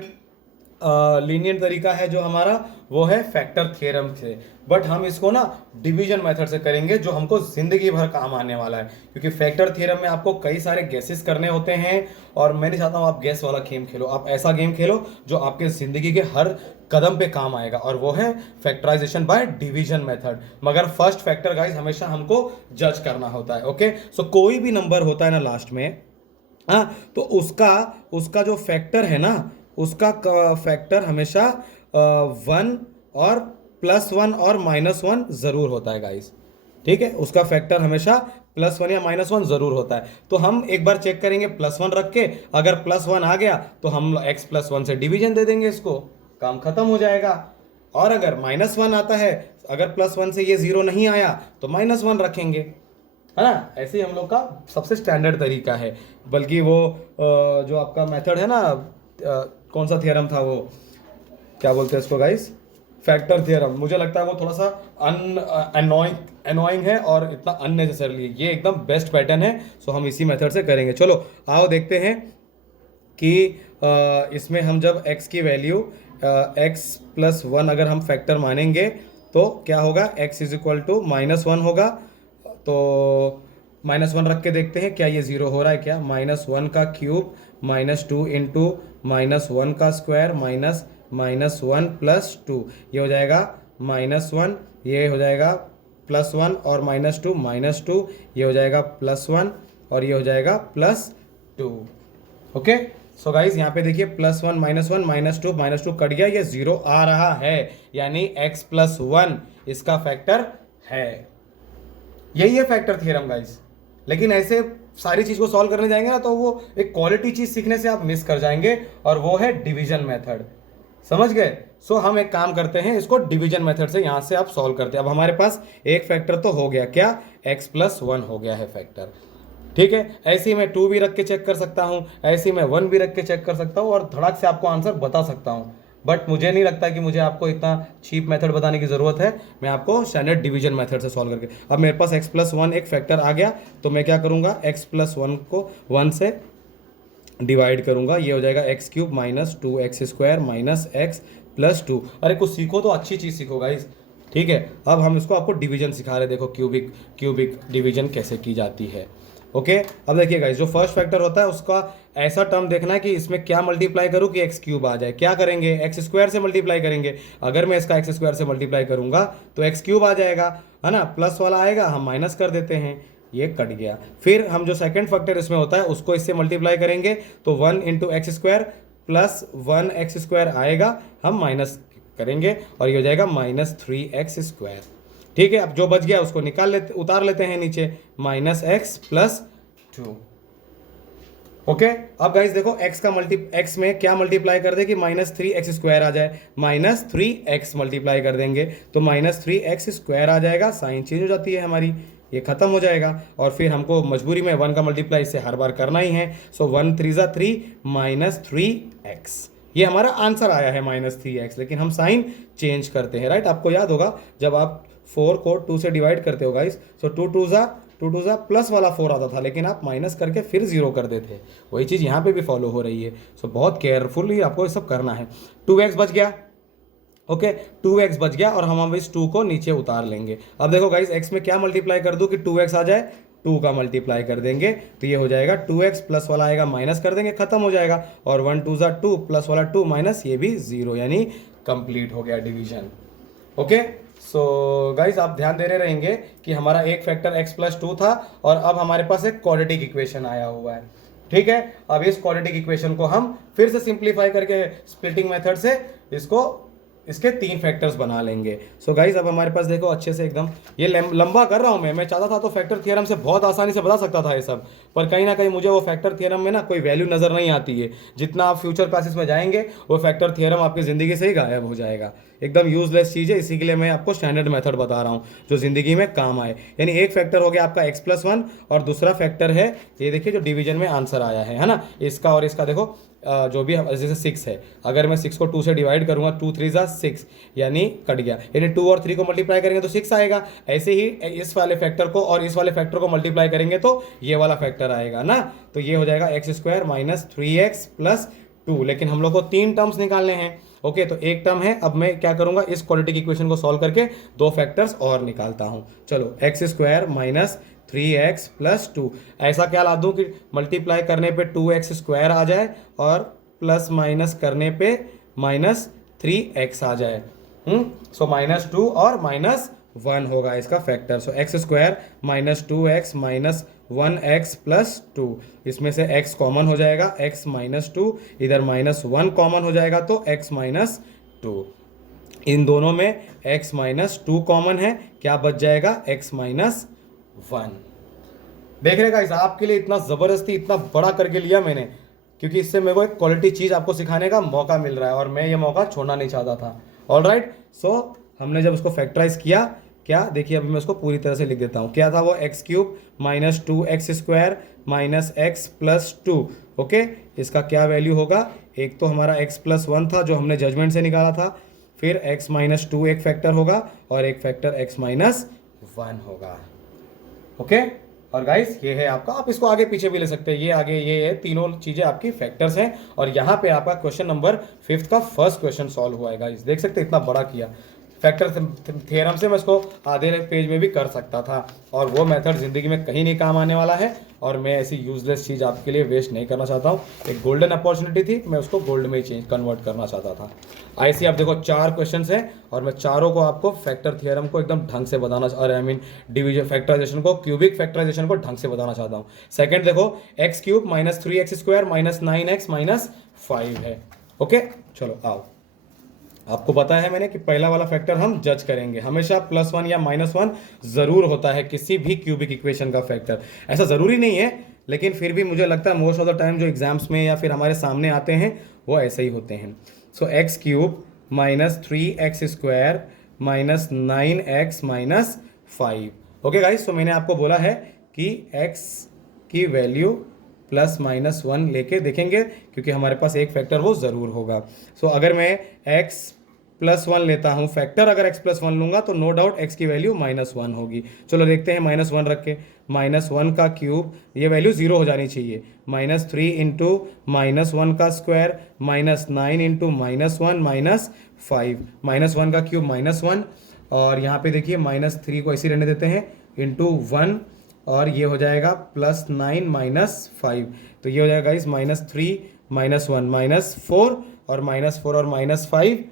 लीनियर तरीका है जो हमारा, वो है फैक्टर थ्योरम से, बट हम इसको ना डिवीजन मेथड से करेंगे जो हमको जिंदगी भर काम आने वाला है, क्योंकि फैक्टर थ्योरम में आपको कई सारे गेसेस करने होते हैं, और मैं नहीं चाहता हूँ आप गेस वाला गेम खेलो, आप ऐसा गेम खेलो जो आपके जिंदगी के हर कदम पे काम आएगा, और वो है फैक्टराइजेशन बाय डिवीजन मेथड। मगर फर्स्ट फैक्टर गाइस हमेशा हमको जज करना होता है। ओके, सो कोई भी नंबर होता है ना लास्ट में, हाँ, तो उसका जो फैक्टर है ना, उसका फैक्टर हमेशा 1 और +1 और -1 जरूर होता है गाइस, ठीक है, उसका फैक्टर हमेशा +1 या -1 जरूर होता है। तो हम एक बार चेक करेंगे +1 रख के, अगर +1 आ गया तो हम x + 1 से डिवीजन दे देंगे, इसको काम खत्म हो जाएगा। और अगर -1 आता है, अगर +1 से ये 0 नहीं आया तो -1 रखेंगे, है ना। ऐसे ही हम लोग का सबसे स्टैंडर्ड तरीका है। बल्कि वो जो आपका मेथड है ना, कौन सा थियरम था वो, क्या बोलते हैं इसको गाइस, फैक्टर थियरम, मुझे लगता है वो थोड़ा सा अनोइंग है और इतना अननेसेसरली, ये एकदम बेस्ट पैटर्न है। सो हम इसी मेथड से करेंगे। चलो आओ देखते हैं कि इसमें हम जब x की वैल्यू x + 1 अगर हम फैक्टर मानेंगे तो क्या होगा, x = -1 होगा। तो -1 रख के देखते हैं क्या ये 0 हो रहा है क्या। -1 का क्यूब -2 इंटू -1 का स्क्वायर माइनस -1 + 2, ये हो जाएगा -1, ये हो जाएगा +1 और -2 -2, ये हो जाएगा +1 और ये हो जाएगा +2। ओके, सो गाइज यहाँ पे देखिए +1 -1 -2 कट गया, ये 0 आ रहा है, यानी x + 1 इसका फैक्टर है। यही है फैक्टर थ्योरम गाइस। लेकिन ऐसे सारी चीज को सॉल्व करने जाएंगे ना तो वो एक क्वालिटी चीज सीखने से आप मिस कर जाएंगे, और वो है डिवीजन मेथड। समझ गए। सो हम एक काम करते हैं, इसको डिवीजन मेथड से यहां से आप सॉल्व करते हैं। अब हमारे पास एक फैक्टर तो हो गया, क्या, x + 1 हो गया है फैक्टर, ठीक है। ऐसे ही मैं 2 भी रख के चेक कर सकता हूं, ऐसे ही मैं 1 भी रख के चेक कर सकता हूं, और धड़ाक से आपको आंसर बता सकता हूं। बट मुझे नहीं लगता कि मुझे आपको इतना चीप मेथड बताने की ज़रूरत है, मैं आपको स्टैंडर्ड डिवीजन मेथड से सॉल्व करके। अब मेरे पास x + 1 एक फैक्टर आ गया, तो मैं क्या करूँगा, x + 1 को 1 से डिवाइड करूँगा, ये हो जाएगा x³ - 2x² माइनस x + 2। अरे कुछ सीखो तो अच्छी चीज़ सीखो गाइस, ठीक है। अब हम इसको आपको डिवीजन सिखा रहे हैं, देखो क्यूबिक डिवीजन कैसे की जाती है। ओके, अब देखिए गाइस, जो फर्स्ट फैक्टर होता है उसका ऐसा टर्म देखना है कि इसमें क्या मल्टीप्लाई करूं कि x³ आ जाए। क्या करेंगे, x² से मल्टीप्लाई करेंगे। अगर मैं इसका x² से मल्टीप्लाई करूंगा तो x³ आ जाएगा, है ना, प्लस वाला आएगा, हम माइनस कर देते हैं, ये कट गया। फिर हम जो सेकंड फैक्टर इसमें होता है उसको इससे मल्टीप्लाई करेंगे, तो 1 × x² + 1x² आएगा, हम माइनस करेंगे और ये हो जाएगा -3x²। ठीक है, अब जो बच गया उसको उतार लेते हैं नीचे, -x + 2। ओके, अब गाइस देखो x में क्या मल्टीप्लाई कर दे कि -3x² आ जाए, -3x मल्टीप्लाई कर देंगे तो -3x² आ जाएगा, साइन चेंज हो जाती है हमारी, ये खत्म हो जाएगा और फिर हमको मजबूरी में 1 का मल्टीप्लाई इससे हर बार करना ही है। सो 1 3 ज़ा 3 -3x, ये हमारा आंसर आया है -3x, लेकिन हम साइन चेंज करते हैं, राइट। आपको याद होगा जब आप 4 को 2 से डिवाइड करते हो गाइस, सो 2 2 ज़ा प्लस वाला 4 आता था, लेकिन आप माइनस करके फिर 0 कर देते। वही चीज़ यहाँ पे भी फॉलो हो रही है। सो बहुत केयरफुली आपको ये सब करना है। 2x बच गया, ओके 2x बच गया और हम अब इस 2 को नीचे उतार लेंगे। अब देखो गाइस x में क्या मल्टीप्लाई कर दूं कि 2x आ जाए, 2 का मल्टीप्लाई कर देंगे तो ये हो जाएगा 2x, प्लस वाला आएगा माइनस कर देंगे, खत्म हो जाएगा। और 1 2 ज़ा 2 प्लस वाला 2 माइनस ये भी 0, यानी कंप्लीट हो गया डिवीजन। ओके सो गाइस आप ध्यान दे रहे रहेंगे कि हमारा एक फैक्टर x प्लस 2 था और अब हमारे पास एक क्वाड्रेटिक इक्वेशन आया हुआ है, ठीक है। अब इस क्वाड्रेटिक इक्वेशन को हम फिर से सिंप्लीफाई करके स्प्लिटिंग मेथड से इसके 3 फैक्टर्स बना लेंगे। सो गाइज अब हमारे पास देखो अच्छे से एकदम, ये लंबा कर रहा हूँ मैं चाहता था तो फैक्टर थ्योरम से बहुत आसानी से बता सकता था ये सब, पर कहीं ना कहीं मुझे वो फैक्टर थ्योरम में ना कोई वैल्यू नजर नहीं आती है। जितना आप फ्यूचर क्लासेस में जाएंगे वो फैक्टर थ्योरम आपकी ज़िंदगी से ही गायब हो जाएगा, एकदम यूजलेस चीज़ है। इसी के लिए मैं आपको स्टैंडर्ड मेथड बता रहा हूँ जो ज़िंदगी में काम आए। यानी एक फैक्टर हो गया आपका x+1 और दूसरा फैक्टर है ये देखिए जो डिवीजन में आंसर आया है ना, इसका और इसका देखो जो भी जैसे 6 है, अगर मैं 6 को 2 से डिवाइड करूंगा 2 3 ज़ा 6 यानी कट गया, यानी 2 और 3 को मल्टीप्लाई करेंगे तो 6 आएगा। ऐसे ही इस वाले फैक्टर को और इस वाले फैक्टर को मल्टीप्लाई करेंगे तो ये वाला फैक्टर आएगा ना, तो ये हो जाएगा x² माइनस 3x प्लस 2। लेकिन हम लोग को 3 टर्म्स निकालने हैं, ओके तो एक टर्म है। अब मैं क्या करूंगा, इस क्वाड्रेटिक इक्वेशन को सॉल्व करके 2 फैक्टर्स और निकालता हूं। चलो x² माइनस 3x प्लस 2, ऐसा क्या ला दूं कि मल्टीप्लाई करने पे 2x² आ जाए और प्लस माइनस करने पे -3x आ जाए। सो -2 और -1 होगा इसका फैक्टर। सो x² minus 2x minus 1x plus 2, इसमें से x कॉमन हो जाएगा, x माइनस 2, इधर -1 कॉमन हो जाएगा तो x माइनस 2। इन दोनों में x माइनस 2 कॉमन है, क्या बच जाएगा x माइनस 1। देख रहे गाइस, आपके लिए इतना ज़बरदस्ती इतना बड़ा करके लिया मैंने क्योंकि इससे मेरे को एक क्वालिटी चीज़ आपको सिखाने का मौका मिल रहा है और मैं ये मौका छोड़ना नहीं चाहता था। ऑलराइट, सो हमने जब उसको फैक्टराइज किया, क्या देखिए अभी मैं उसको पूरी तरह से लिख देता हूँ। क्या था वो, x³ minus 2x² minus x plus 2। Okay, इसका क्या वैल्यू होगा, एक तो हमारा x+1 था जो हमने जजमेंट से निकाला था, फिर x माइनस 2 एक फैक्टर होगा और एक फैक्टर x माइनस 1 होगा। ओके और गाइस ये है आपका, आप इसको आगे पीछे भी ले सकते हैं, ये आगे ये है, तीनों चीजें आपकी फैक्टर्स हैं। और यहाँ पे आपका क्वेश्चन नंबर 5 का फर्स्ट क्वेश्चन सॉल्व हुआ है गाइस, देख सकते हैं इतना बड़ा किया। फैक्टर थ्योरम से मैं इसको आधे पेज में भी कर सकता था और वो मेथड ज़िंदगी में कहीं नहीं काम आने वाला है और मैं ऐसी यूजलेस चीज़ आपके लिए वेस्ट नहीं करना चाहता हूँ। एक गोल्डन अपॉर्चुनिटी थी, मैं उसको गोल्ड में ही कन्वर्ट करना चाहता था। ऐसे आप देखो 4 क्वेश्चंस हैं और मैं चारों को आपको फैक्टर थ्योरम को एकदम ढंग से बताना, और आई मीन डिवीजन फैक्टराइजेशन को, क्यूबिक फैक्टराइजेशन को ढंग से बताना चाहता हूँ। सेकेंड देखो x³ minus 3x² minus 9x minus 5 है। ओके चलो आओ, आपको पता है मैंने कि पहला वाला फैक्टर हम जज करेंगे, हमेशा +1 या -1 जरूर होता है किसी भी क्यूबिक इक्वेशन का फैक्टर। ऐसा ज़रूरी नहीं है लेकिन फिर भी मुझे लगता है मोस्ट ऑफ द टाइम जो एग्जाम्स में या फिर हमारे सामने आते हैं वो ऐसे ही होते हैं। सो x³ minus 3x² minus 9x minus 5। Okay guys, तो मैंने आपको बोला है कि x की वैल्यू +-1 लेके देखेंगे क्योंकि हमारे पास एक फैक्टर वो ज़रूर होगा। सो अगर मैं x+1 लेता हूँ फैक्टर, अगर x+1 लूँगा तो नो डाउट x की वैल्यू -1 होगी। चलो देखते हैं, -1 रख के -1 का क्यूब, ये वैल्यू 0 हो जानी चाहिए, -3 इंटू -1 का स्क्वायर माइनस 9 इंटू -1 माइनस 5, -1 का क्यूब -1 और यहाँ पे देखिए -3 को ऐसे रहने देते हैं इंटू 1 और ये हो जाएगा +9 माइनस 5, तो ये हो जाएगा गाइस -3 -1 -4 और -4 और -5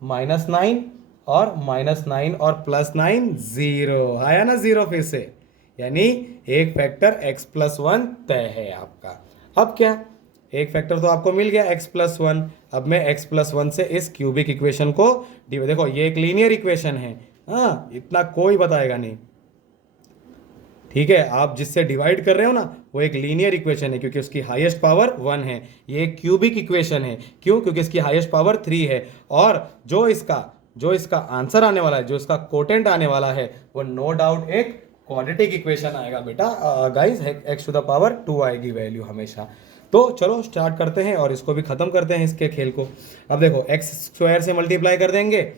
-9 और -9 और +9 0 आया ना, 0 फिर से, यानी एक फैक्टर x+1 तय है आपका। अब क्या, एक फैक्टर तो आपको मिल गया x+1, अब मैं x+1 से इस क्यूबिक इक्वेशन को देखो ये एक लीनियर इक्वेशन है, हाँ इतना कोई बताएगा नहीं, ठीक है। आप जिससे डिवाइड कर रहे हो ना वो एक लीनियर इक्वेशन है क्योंकि उसकी हाईएस्ट पावर 1 है। ये एक क्यूबिक इक्वेशन है, क्यों, क्योंकि इसकी हाईएस्ट पावर 3 है और जो इसका आंसर आने वाला है, जो इसका कोटेंट आने वाला है वो नो डाउट एक क्वाड्रेटिक इक्वेशन आएगा बेटा guys, x to the power 2 आएगी वैल्यू हमेशा। तो चलो स्टार्ट करते हैं और इसको भी खत्म करते हैं इसके खेल को। अब देखो एक्स स्क्वायर से मल्टीप्लाई कर देंगे,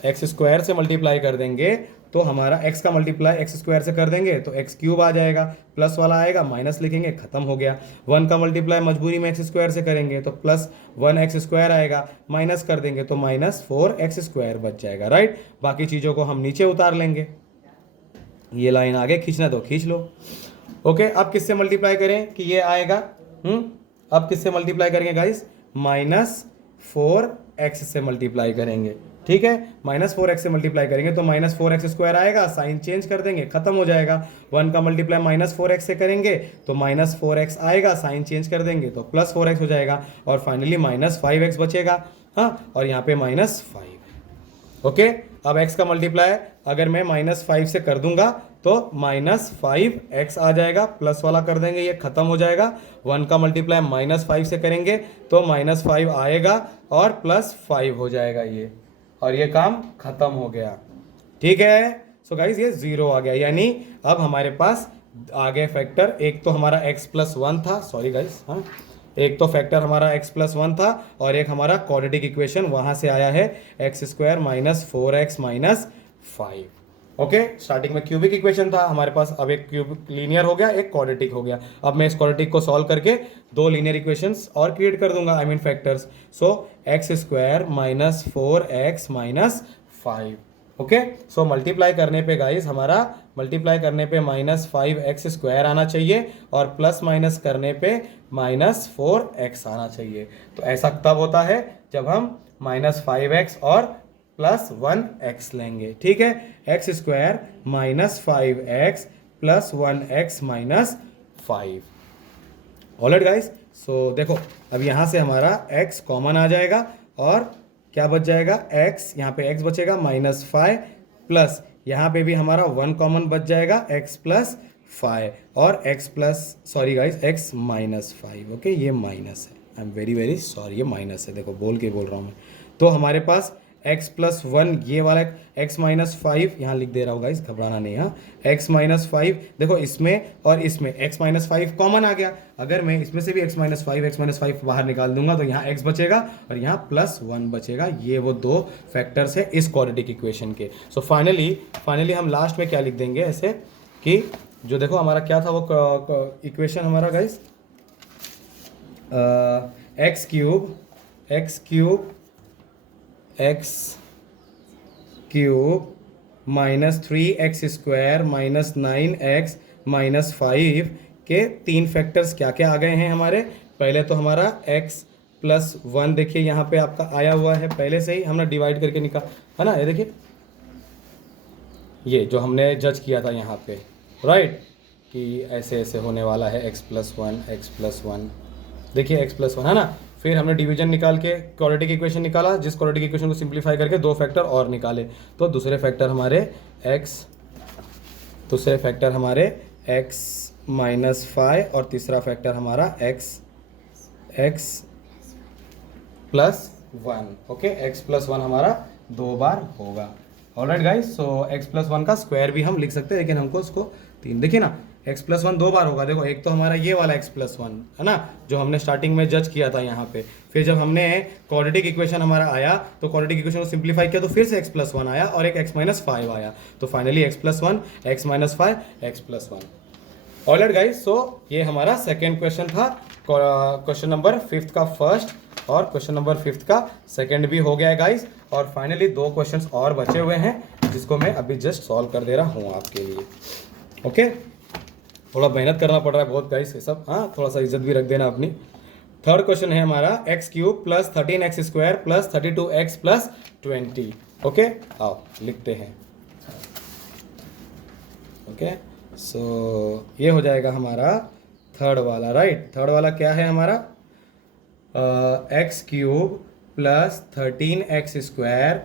एक्स स्क्वायर से मल्टीप्लाई कर देंगे तो हमारा एक्स का मल्टीप्लाई एक्स स्क्वायर से कर देंगे तो एक्स क्यूब आ जाएगा, प्लस वाला आएगा, माइनस लिखेंगे, खत्म हो गया। 1 का मल्टीप्लाई मजबूरी में एक्स स्क्वायर से करेंगे तो प्लस 1 एक्स स्क्वायर आएगा, माइनस कर देंगे तो माइनस 4 एक्स स्क्वायर बच जाएगा, राइट। बाकी चीज़ों को हम नीचे उतार लेंगे, ये लाइन आगे खींचना तो खींच लो। ओके, अब किससे मल्टीप्लाई करें कि ये आएगा, अब किससे मल्टीप्लाई करेंगे गाइस, -4x से मल्टीप्लाई करेंगे, ठीक है। -4x से मल्टीप्लाई करेंगे तो -4x स्क्वायर आएगा, साइन चेंज कर देंगे, खत्म हो जाएगा। 1 का मल्टीप्लाई -4x से करेंगे तो -4x आएगा, साइन चेंज कर देंगे तो +4x हो जाएगा, और फाइनली -5x बचेगा, हाँ, और यहाँ पे -5। ओके, अब x का मल्टीप्लाई अगर मैं -5 से कर दूंगा तो -5x आ जाएगा, प्लस वाला कर देंगे, ये खत्म हो जाएगा। 1 का मल्टीप्लाई -5 से करेंगे तो -5 आएगा और +5 हो जाएगा ये, और ये काम खत्म हो गया, ठीक है। सो गाइज ये 0 आ गया, यानी अब हमारे पास आ गए फैक्टर। एक तो हमारा x+1 था, सॉरी गाइज, हाँ, एक तो फैक्टर हमारा x+1 था और एक हमारा क्वाड्रेटिक इक्वेशन वहां से आया है x² - 4x - 5। ओके, स्टार्टिंग में क्यूबिक इक्वेशन था हमारे पास, अब एक क्यूबिक लीनियर हो गया, एक क्वाड्रेटिक हो गया। अब मैं इस क्वाड्रेटिक को सॉल्व करके 2 लीनियर इक्वेशंस और क्रिएट कर दूंगा, I mean factors. So x² - 4x - 5। Okay, so multiply करने पे गाइस हमारा मल्टीप्लाई करने पे -5x² आना चाहिए और प्लस माइनस करने पे -4x आना चाहिए। तो ऐसा तब होता है जब हम -5x और +1x लेंगे, ठीक है। x² - 5x + 1x - 5। Alright guys, सो देखो अब यहाँ से हमारा x कॉमन आ जाएगा और क्या बच जाएगा, x, यहाँ पे x बचेगा -5 प्लस यहाँ पे भी हमारा 1 कॉमन बच जाएगा, x + 5 और x -5। ओके, ये माइनस है, आई एम वेरी सॉरी, ये माइनस है, देखो बोल के बोल रहा हूँ मैं। तो हमारे पास x+1 ये वाला x -5 यहाँ लिख दे रहा हूँ गाइस, घबराना नहीं, हाँ। x -5 देखो इसमें और इसमें x -5 कॉमन आ गया, अगर मैं इसमें से भी x -5 बाहर निकाल दूंगा तो यहाँ x बचेगा और यहाँ +1 बचेगा। ये वो 2 फैक्टर्स है इस क्वाड्रेटिक इक्वेशन के। सो फाइनली हम लास्ट में क्या लिख देंगे ऐसे कि जो देखो हमारा क्या था वो इक्वेशन हमारा गाइस, x³ -3x² - 9x - 5 के 3 फैक्टर्स क्या क्या आ गए हैं हमारे। पहले तो हमारा x+1 देखिए यहाँ पे आपका आया हुआ है, पहले से ही हमने डिवाइड करके निकाला है ना, ये देखिए, ये जो हमने जज किया था यहाँ पे, राइट, कि ऐसे ऐसे होने वाला है x+1 देखिए x+1 है ना। फिर हमने डिवीजन निकाल के क्वाड्रेटिक इक्वेशन निकाला, जिस क्वाड्रेटिक इक्वेशन को सिंप्लीफाई करके 2 फैक्टर और निकाले, तो दूसरे फैक्टर हमारे x -5 और तीसरा फैक्टर हमारा x+1। ओके, x+1 हमारा 2 बार होगा। ऑलराइट गाइस, सो x+1 का स्क्वायर भी हम लिख सकते हैं, लेकिन हमको उसको 3, देखिए ना, x+1 2 बार होगा। देखो एक तो हमारा ये वाला x+1 है ना, जो हमने स्टार्टिंग में जज किया था यहाँ पे। फिर जब हमने क्वाड्रेटिक इक्वेशन हमारा आया तो क्वाड्रेटिक इक्वेशन को सिंप्लीफाई किया तो फिर से x+1 आया और एक x -5 आया, तो finally x+1 x -5 x+1। Alright guys, so ये हमारा सेकेंड क्वेश्चन था, क्वेश्चन नंबर 5 का फर्स्ट और क्वेश्चन नंबर 5 का सेकेंड भी हो गया है गाइस। और फाइनली 2 क्वेश्चंस और बचे हुए हैं जिसको मैं अभी जस्ट सॉल्व कर दे रहा हूँ आपके लिए। ओके, थोड़ा मेहनत करना पड़ रहा है बहुत गाइस ये सब, हाँ, थोड़ा सा इज्जत भी रख देना अपनी। थर्ड क्वेश्चन है हमारा x³ + 13x² + 32x + 20। ओके, आओ लिखते हैं। ओके, सो ये हो जाएगा हमारा थर्ड वाला, राइट। थर्ड वाला क्या है हमारा, x³ + 13x²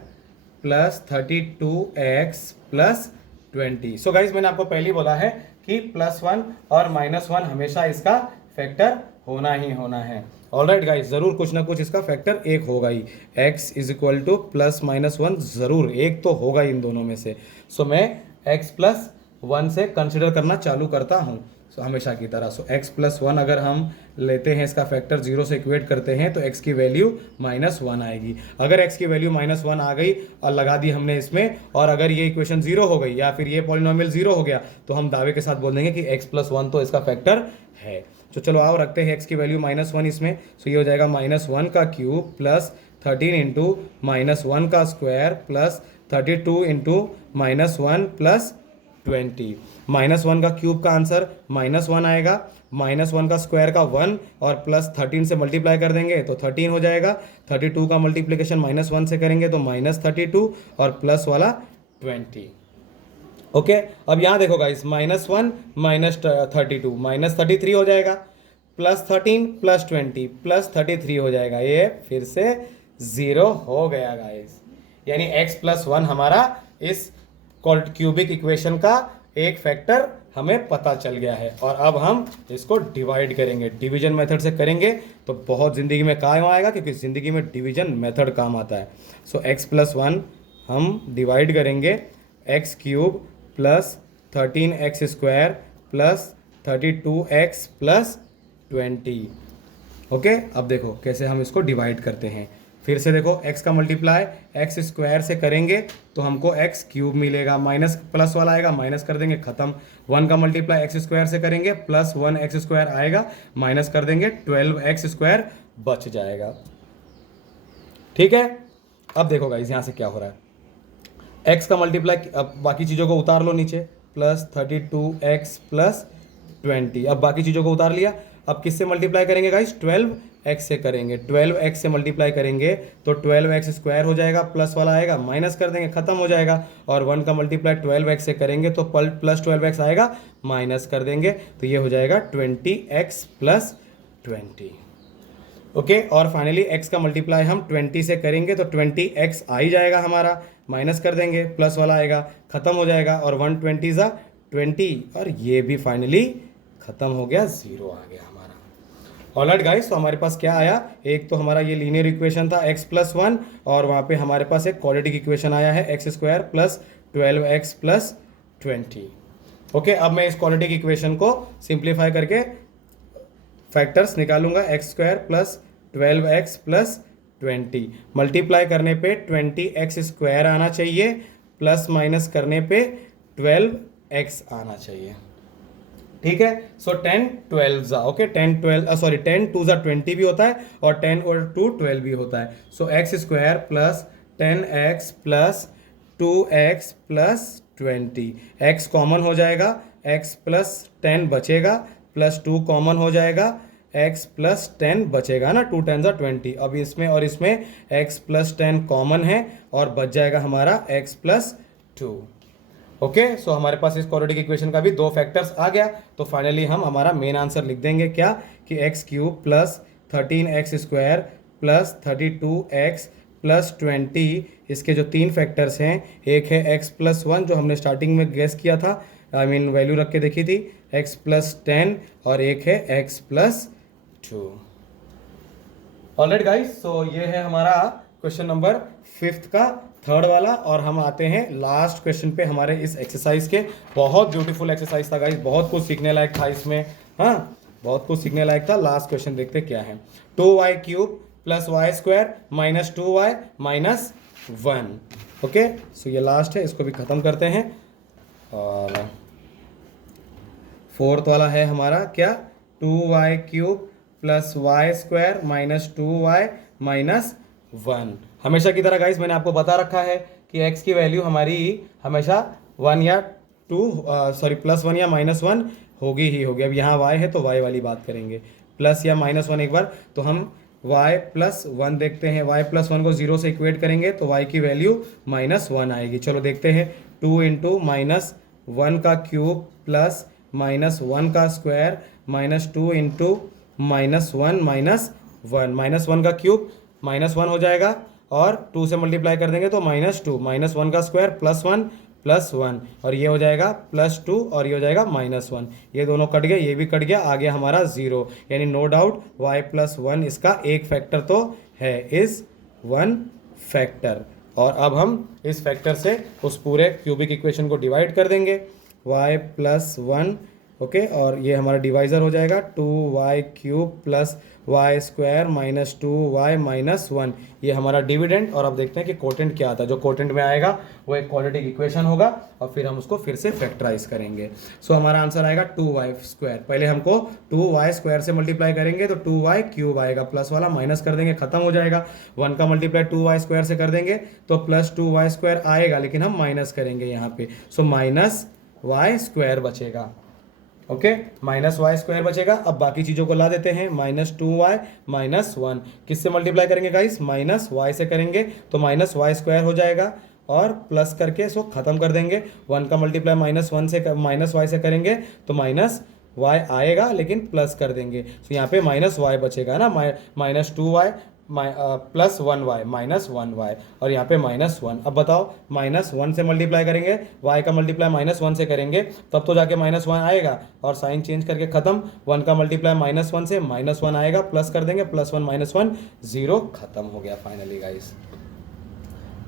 + 32x + 20। So guys मैंने आपको पहले ही बोला है कि +1 और -1 हमेशा इसका फैक्टर होना ही होना है। ऑलराइट गाइस, ज़रूर कुछ ना कुछ इसका फैक्टर एक होगा ही, x = +- 1 ज़रूर एक तो होगा इन दोनों में से। सो मैं x + 1 से कंसिडर करना चालू करता हूँ, सो हमेशा की तरह। सो x प्लस 1 अगर हम लेते हैं, इसका फैक्टर 0 से इक्वेट करते हैं, तो x की वैल्यू -1 आएगी। अगर x की वैल्यू -1 आ गई और लगा दी हमने इसमें, और अगर ये इक्वेशन 0 हो गई या फिर ये पॉलिनोमियल 0 हो गया, तो हम दावे के साथ बोल देंगे कि x प्लस 1 तो इसका फैक्टर है। तो चलो आओ रखते हैं x की वैल्यू -1 इसमें। सो ये हो जाएगा -1 का क्यूब प्लस 13 इंटू -1 का स्क्वायर प्लस 32 इंटू -1 प्लस 20। -1 का क्यूब का आंसर -1 आएगा, -1 का स्क्वायर का 1 और प्लस 13 से मल्टीप्लाई कर देंगे तो 13 हो जाएगा। 32 का मल्टीप्लिकेशन -1 से करेंगे तो -32 और प्लस वाला 20। ओके, अब यहाँ देखो गाइस, -1 -32 -33 हो जाएगा, प्लस 13 प्लस 20 प्लस 33 हो जाएगा, ये फिर से 0 हो गया गाइस। यानी x प्लस 1 हमारा इस क्यूबिक इक्वेशन का एक फैक्टर हमें पता चल गया है। और अब हम इसको डिवाइड करेंगे, डिवीजन मेथड से करेंगे तो बहुत ज़िंदगी में काम आएगा, क्योंकि ज़िंदगी में डिवीजन मेथड काम आता है। सो x प्लस 1 हम डिवाइड करेंगे x cube plus 13x square plus 32x plus 20। Okay, अब देखो कैसे हम इसको डिवाइड करते हैं। फिर से देखो, x का मल्टीप्लाई x स्क्वायर से करेंगे तो हमको x क्यूब मिलेगा, माइनस प्लस वाला आएगा, माइनस कर देंगे, खत्म। 1 का मल्टीप्लाई x स्क्वायर से करेंगे, प्लस 1x स्क्वायर आएगा, माइनस कर देंगे, 12x स्क्वायर बच जाएगा। ठीक है, अब देखो गाइस यहाँ से क्या हो रहा है। x का मल्टीप्लाई, अब बाकी चीज़ों को उतार लो नीचे, प्लस 32x प्लस 20। अब बाकी चीज़ों को उतार लिया, अब किससे मल्टीप्लाई करेंगे गाइस, 12x से करेंगे। 12x से मल्टीप्लाई करेंगे तो 12x स्क्वायर हो जाएगा, प्लस वाला आएगा, माइनस कर देंगे, खत्म हो जाएगा। और 1 का मल्टीप्लाई 12x से करेंगे तो प्लस 12x आएगा, माइनस कर देंगे, तो ये हो जाएगा 20x प्लस 20। ओके, और फाइनली x का मल्टीप्लाई हम 20 से करेंगे तो 20x आ ही जाएगा हमारा, माइनस कर देंगे, प्लस वाला आएगा, खत्म हो जाएगा। और 120 ज़ा 20, और ये भी फाइनली खत्म हो गया, 0 आ गया हमारा। ऑलराइट गाइस, तो हमारे पास क्या आया, एक तो हमारा ये लीनियर इक्वेशन था x प्लस 1, और वहाँ पे हमारे पास एक क्वाड्रेटिक इक्वेशन आया है x square plus 12x plus 20। Okay, अब मैं इस क्वाड्रेटिक इक्वेशन को सिंप्लीफाई करके फैक्टर्स निकालूंगा, x square plus 12x plus 20। Multiply करने पे 20x स्क्वायर आना चाहिए, प्लस माइनस करने पे 12x आना चाहिए। ठीक है, सो 10 12 ज़ा, ओके, 10 2 ज़ा 20 भी होता है, और 10 और 2 12 भी होता है। सो x square plus 10x plus 2x plus 20, x common हो जाएगा, x प्लस 10 बचेगा, प्लस 2 कॉमन हो जाएगा, x प्लस 10 बचेगा ना, 2 10 ज़ा 20। अब इसमें और इसमें x प्लस 10 कॉमन है, और बच जाएगा हमारा x प्लस 2। ओके, सो हमारे पास इस क्वाड्रेटिक इक्वेशन का भी 2 फैक्टर्स आ गया। तो फाइनली हम हमारा मेन आंसर लिख देंगे, क्या कि x cube plus 13x square plus 32x plus 20, इसके जो 3 फैक्टर्स हैं, एक है x प्लस 1 जो हमने स्टार्टिंग में गेस किया था, वैल्यू रख के देखी थी, x प्लस 10, और एक है x plus 2। Alright guys, so ये है हमारा क्वेश्चन नंबर 5 का थर्ड वाला, और हम आते हैं लास्ट क्वेश्चन पे हमारे इस एक्सरसाइज के। बहुत ब्यूटीफुल एक्सरसाइज था गाइस, बहुत कुछ सीखने लायक था इसमें, हाँ बहुत कुछ सीखने लायक था। लास्ट क्वेश्चन देखते क्या है, 2y cube plus y square minus 2y minus 1। Okay, so ये लास्ट है, इसको भी खत्म करते हैं। और फोर्थ वाला है हमारा क्या, 2y cube plus y square minus 2y minus 1। हमेशा की तरह गाइस मैंने आपको बता रखा है कि x की वैल्यू हमारी हमेशा 1 या 2 प्लस 1 या माइनस 1 होगी ही होगी। अब यहाँ y है तो y वाली बात करेंगे, प्लस या माइनस 1 एक बार, तो हम y प्लस 1 देखते हैं, y प्लस 1 को 0 से इक्वेट करेंगे तो y की वैल्यू -1 आएगी। चलो देखते हैं, 2 इंटू माइनस 1 का क्यूब प्लस -1 का स्क्वायर माइनस 2 इंटू -1 माइनस 1, -1 का क्यूब -1 हो जाएगा, और 2 से मल्टीप्लाई कर देंगे तो -2, -1 का स्क्वायर +1 +1, और ये हो जाएगा +2, और ये हो जाएगा -1। ये दोनों कट गए, ये भी कट गया, आ गया हमारा 0। यानी नो डाउट y प्लस 1 इसका एक फैक्टर तो है, इस 1 फैक्टर। और अब हम इस फैक्टर से उस पूरे क्यूबिक इक्वेशन को डिवाइड कर देंगे। वाई प्लस वन, ओके, और ये हमारा डिवाइज़र हो जाएगा 2y³ plus y square minus 2y minus one, ये हमारा डिविडेंड। और अब देखते हैं कि कोटेंट क्या आता है। जो कोटेंट में आएगा वो एक क्वाड्रेटिक इक्वेशन होगा और फिर हम उसको फिर से फैक्टराइज करेंगे। सो हमारा आंसर आएगा 2y²। पहले हमको 2y² से मल्टीप्लाई करेंगे तो 2y³ आएगा, प्लस वाला माइनस कर देंगे, खत्म हो जाएगा। 1 का मल्टीप्लाई 2y² से कर देंगे तो प्लस 2y² आएगा, लेकिन हम माइनस करेंगे यहाँ पे, सो माइनस y² बचेगा। ओके, माइनस y² बचेगा। अब बाकी चीज़ों को ला देते हैं, माइनस 2y माइनस वन, किससे मल्टीप्लाई करेंगे गाइस, माइनस y से करेंगे तो माइनस y² हो जाएगा और प्लस करके इसको खत्म कर देंगे। 1 का मल्टीप्लाई माइनस y से करेंगे तो माइनस y आएगा, लेकिन प्लस कर देंगे, तो यहाँ पे माइनस y बचेगा ना, minus 2y plus 1y minus 1y, और यहाँ पे माइनस 1। अब बताओ, माइनस 1 से मल्टीप्लाई करेंगे, y का मल्टीप्लाई माइनस 1 से करेंगे तब तो जाके माइनस 1 आएगा, और साइन चेंज करके खत्म। 1 का मल्टीप्लाई माइनस 1 से माइनस 1 आएगा, प्लस कर देंगे, प्लस 1 माइनस 1 0, खत्म हो गया फाइनली गाइस।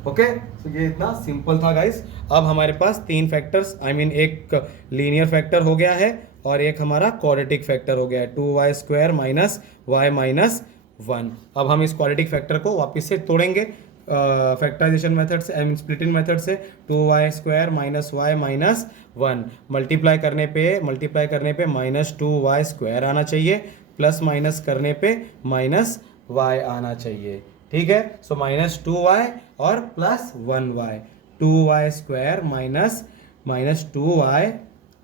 ओके, तो ये इतना सिंपल था गाइस। अब हमारे पास तीन फैक्टर्स, एक लीनियर फैक्टर हो गया है और एक हमारा क्वाड्रेटिक फैक्टर हो गया है, 2y² माइनस y माइनस 1। अब हम इस क्वाड्रेटिक फैक्टर को वापस से तोड़ेंगे फैक्टराइजेशन मेथड से, स्प्लिटिंग मेथड से। 2y² minus y minus 1 multiply करने पे माइनस 2y² आना चाहिए, प्लस माइनस करने पे माइनस y आना चाहिए, ठीक है। सो माइनस 2y और plus 1y, 2y² minus 2y,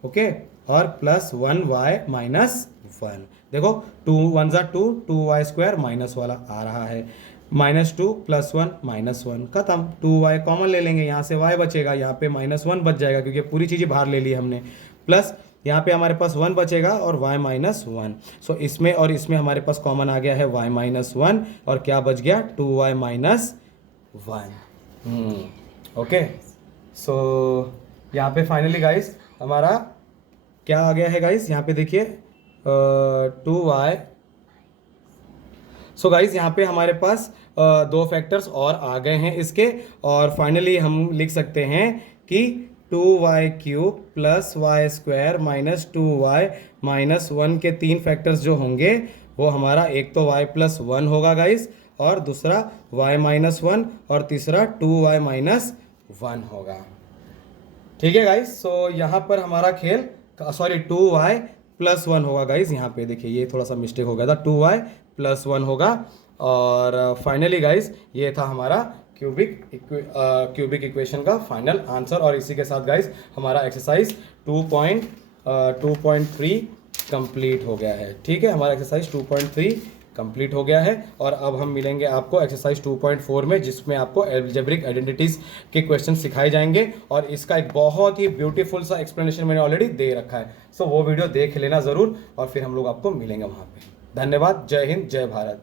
okay, और प्लस 1y माइनस 1। देखो 2 1 जा 2, 2y² माइनस वाला आ रहा है, माइनस 2 प्लस 1 माइनस 1, खत्म। 2y कॉमन ले लेंगे, यहाँ से y बचेगा, यहाँ पे माइनस 1 बच जाएगा क्योंकि पूरी चीज़ें बाहर ले ली हमने, प्लस यहाँ पे हमारे पास 1 बचेगा और y माइनस 1। सो इसमें और इसमें हमारे पास कॉमन आ गया है y माइनस 1, और क्या बच गया, 2y माइनस 1। ओके, सो यहाँ पे फाइनली गाइस हमारा क्या आ गया है गाइस, यहाँ पे देखिए 2y। सो गाइस यहाँ पे हमारे पास दो फैक्टर्स और आ गए हैं इसके, और फाइनली हम लिख सकते हैं कि 2y³ plus y² minus 2y minus 1 के तीन फैक्टर्स जो होंगे वो हमारा, एक तो y प्लस 1 होगा गाइस, और दूसरा y माइनस 1, और तीसरा 2y माइनस 1 होगा, ठीक है गाइस। सो यहाँ पर हमारा खेल, सॉरी 2y प्लस 1 होगा गाइस, यहाँ पे देखिए ये थोड़ा सा मिस्टेक हो गया था, 2y प्लस 1 होगा। और फाइनली गाइस ये था हमारा क्यूबिक इक्वेशन का फाइनल आंसर, और इसी के साथ गाइस हमारा एक्सरसाइज 2.3 कंप्लीट हो गया है, ठीक है। हमारा एक्सरसाइज 2.3 कंप्लीट हो गया है, और अब हम मिलेंगे आपको एक्सरसाइज 2.4 में, जिसमें आपको एल्जेब्रिक आइडेंटिटीज के क्वेश्चन सिखाए जाएंगे, और इसका एक बहुत ही ब्यूटीफुल सा एक्सप्लेनेशन मैंने ऑलरेडी दे रखा है। सो वो वीडियो देख लेना ज़रूर, और फिर हम लोग आपको मिलेंगे वहाँ पे। धन्यवाद, जय हिंद, जय भारत।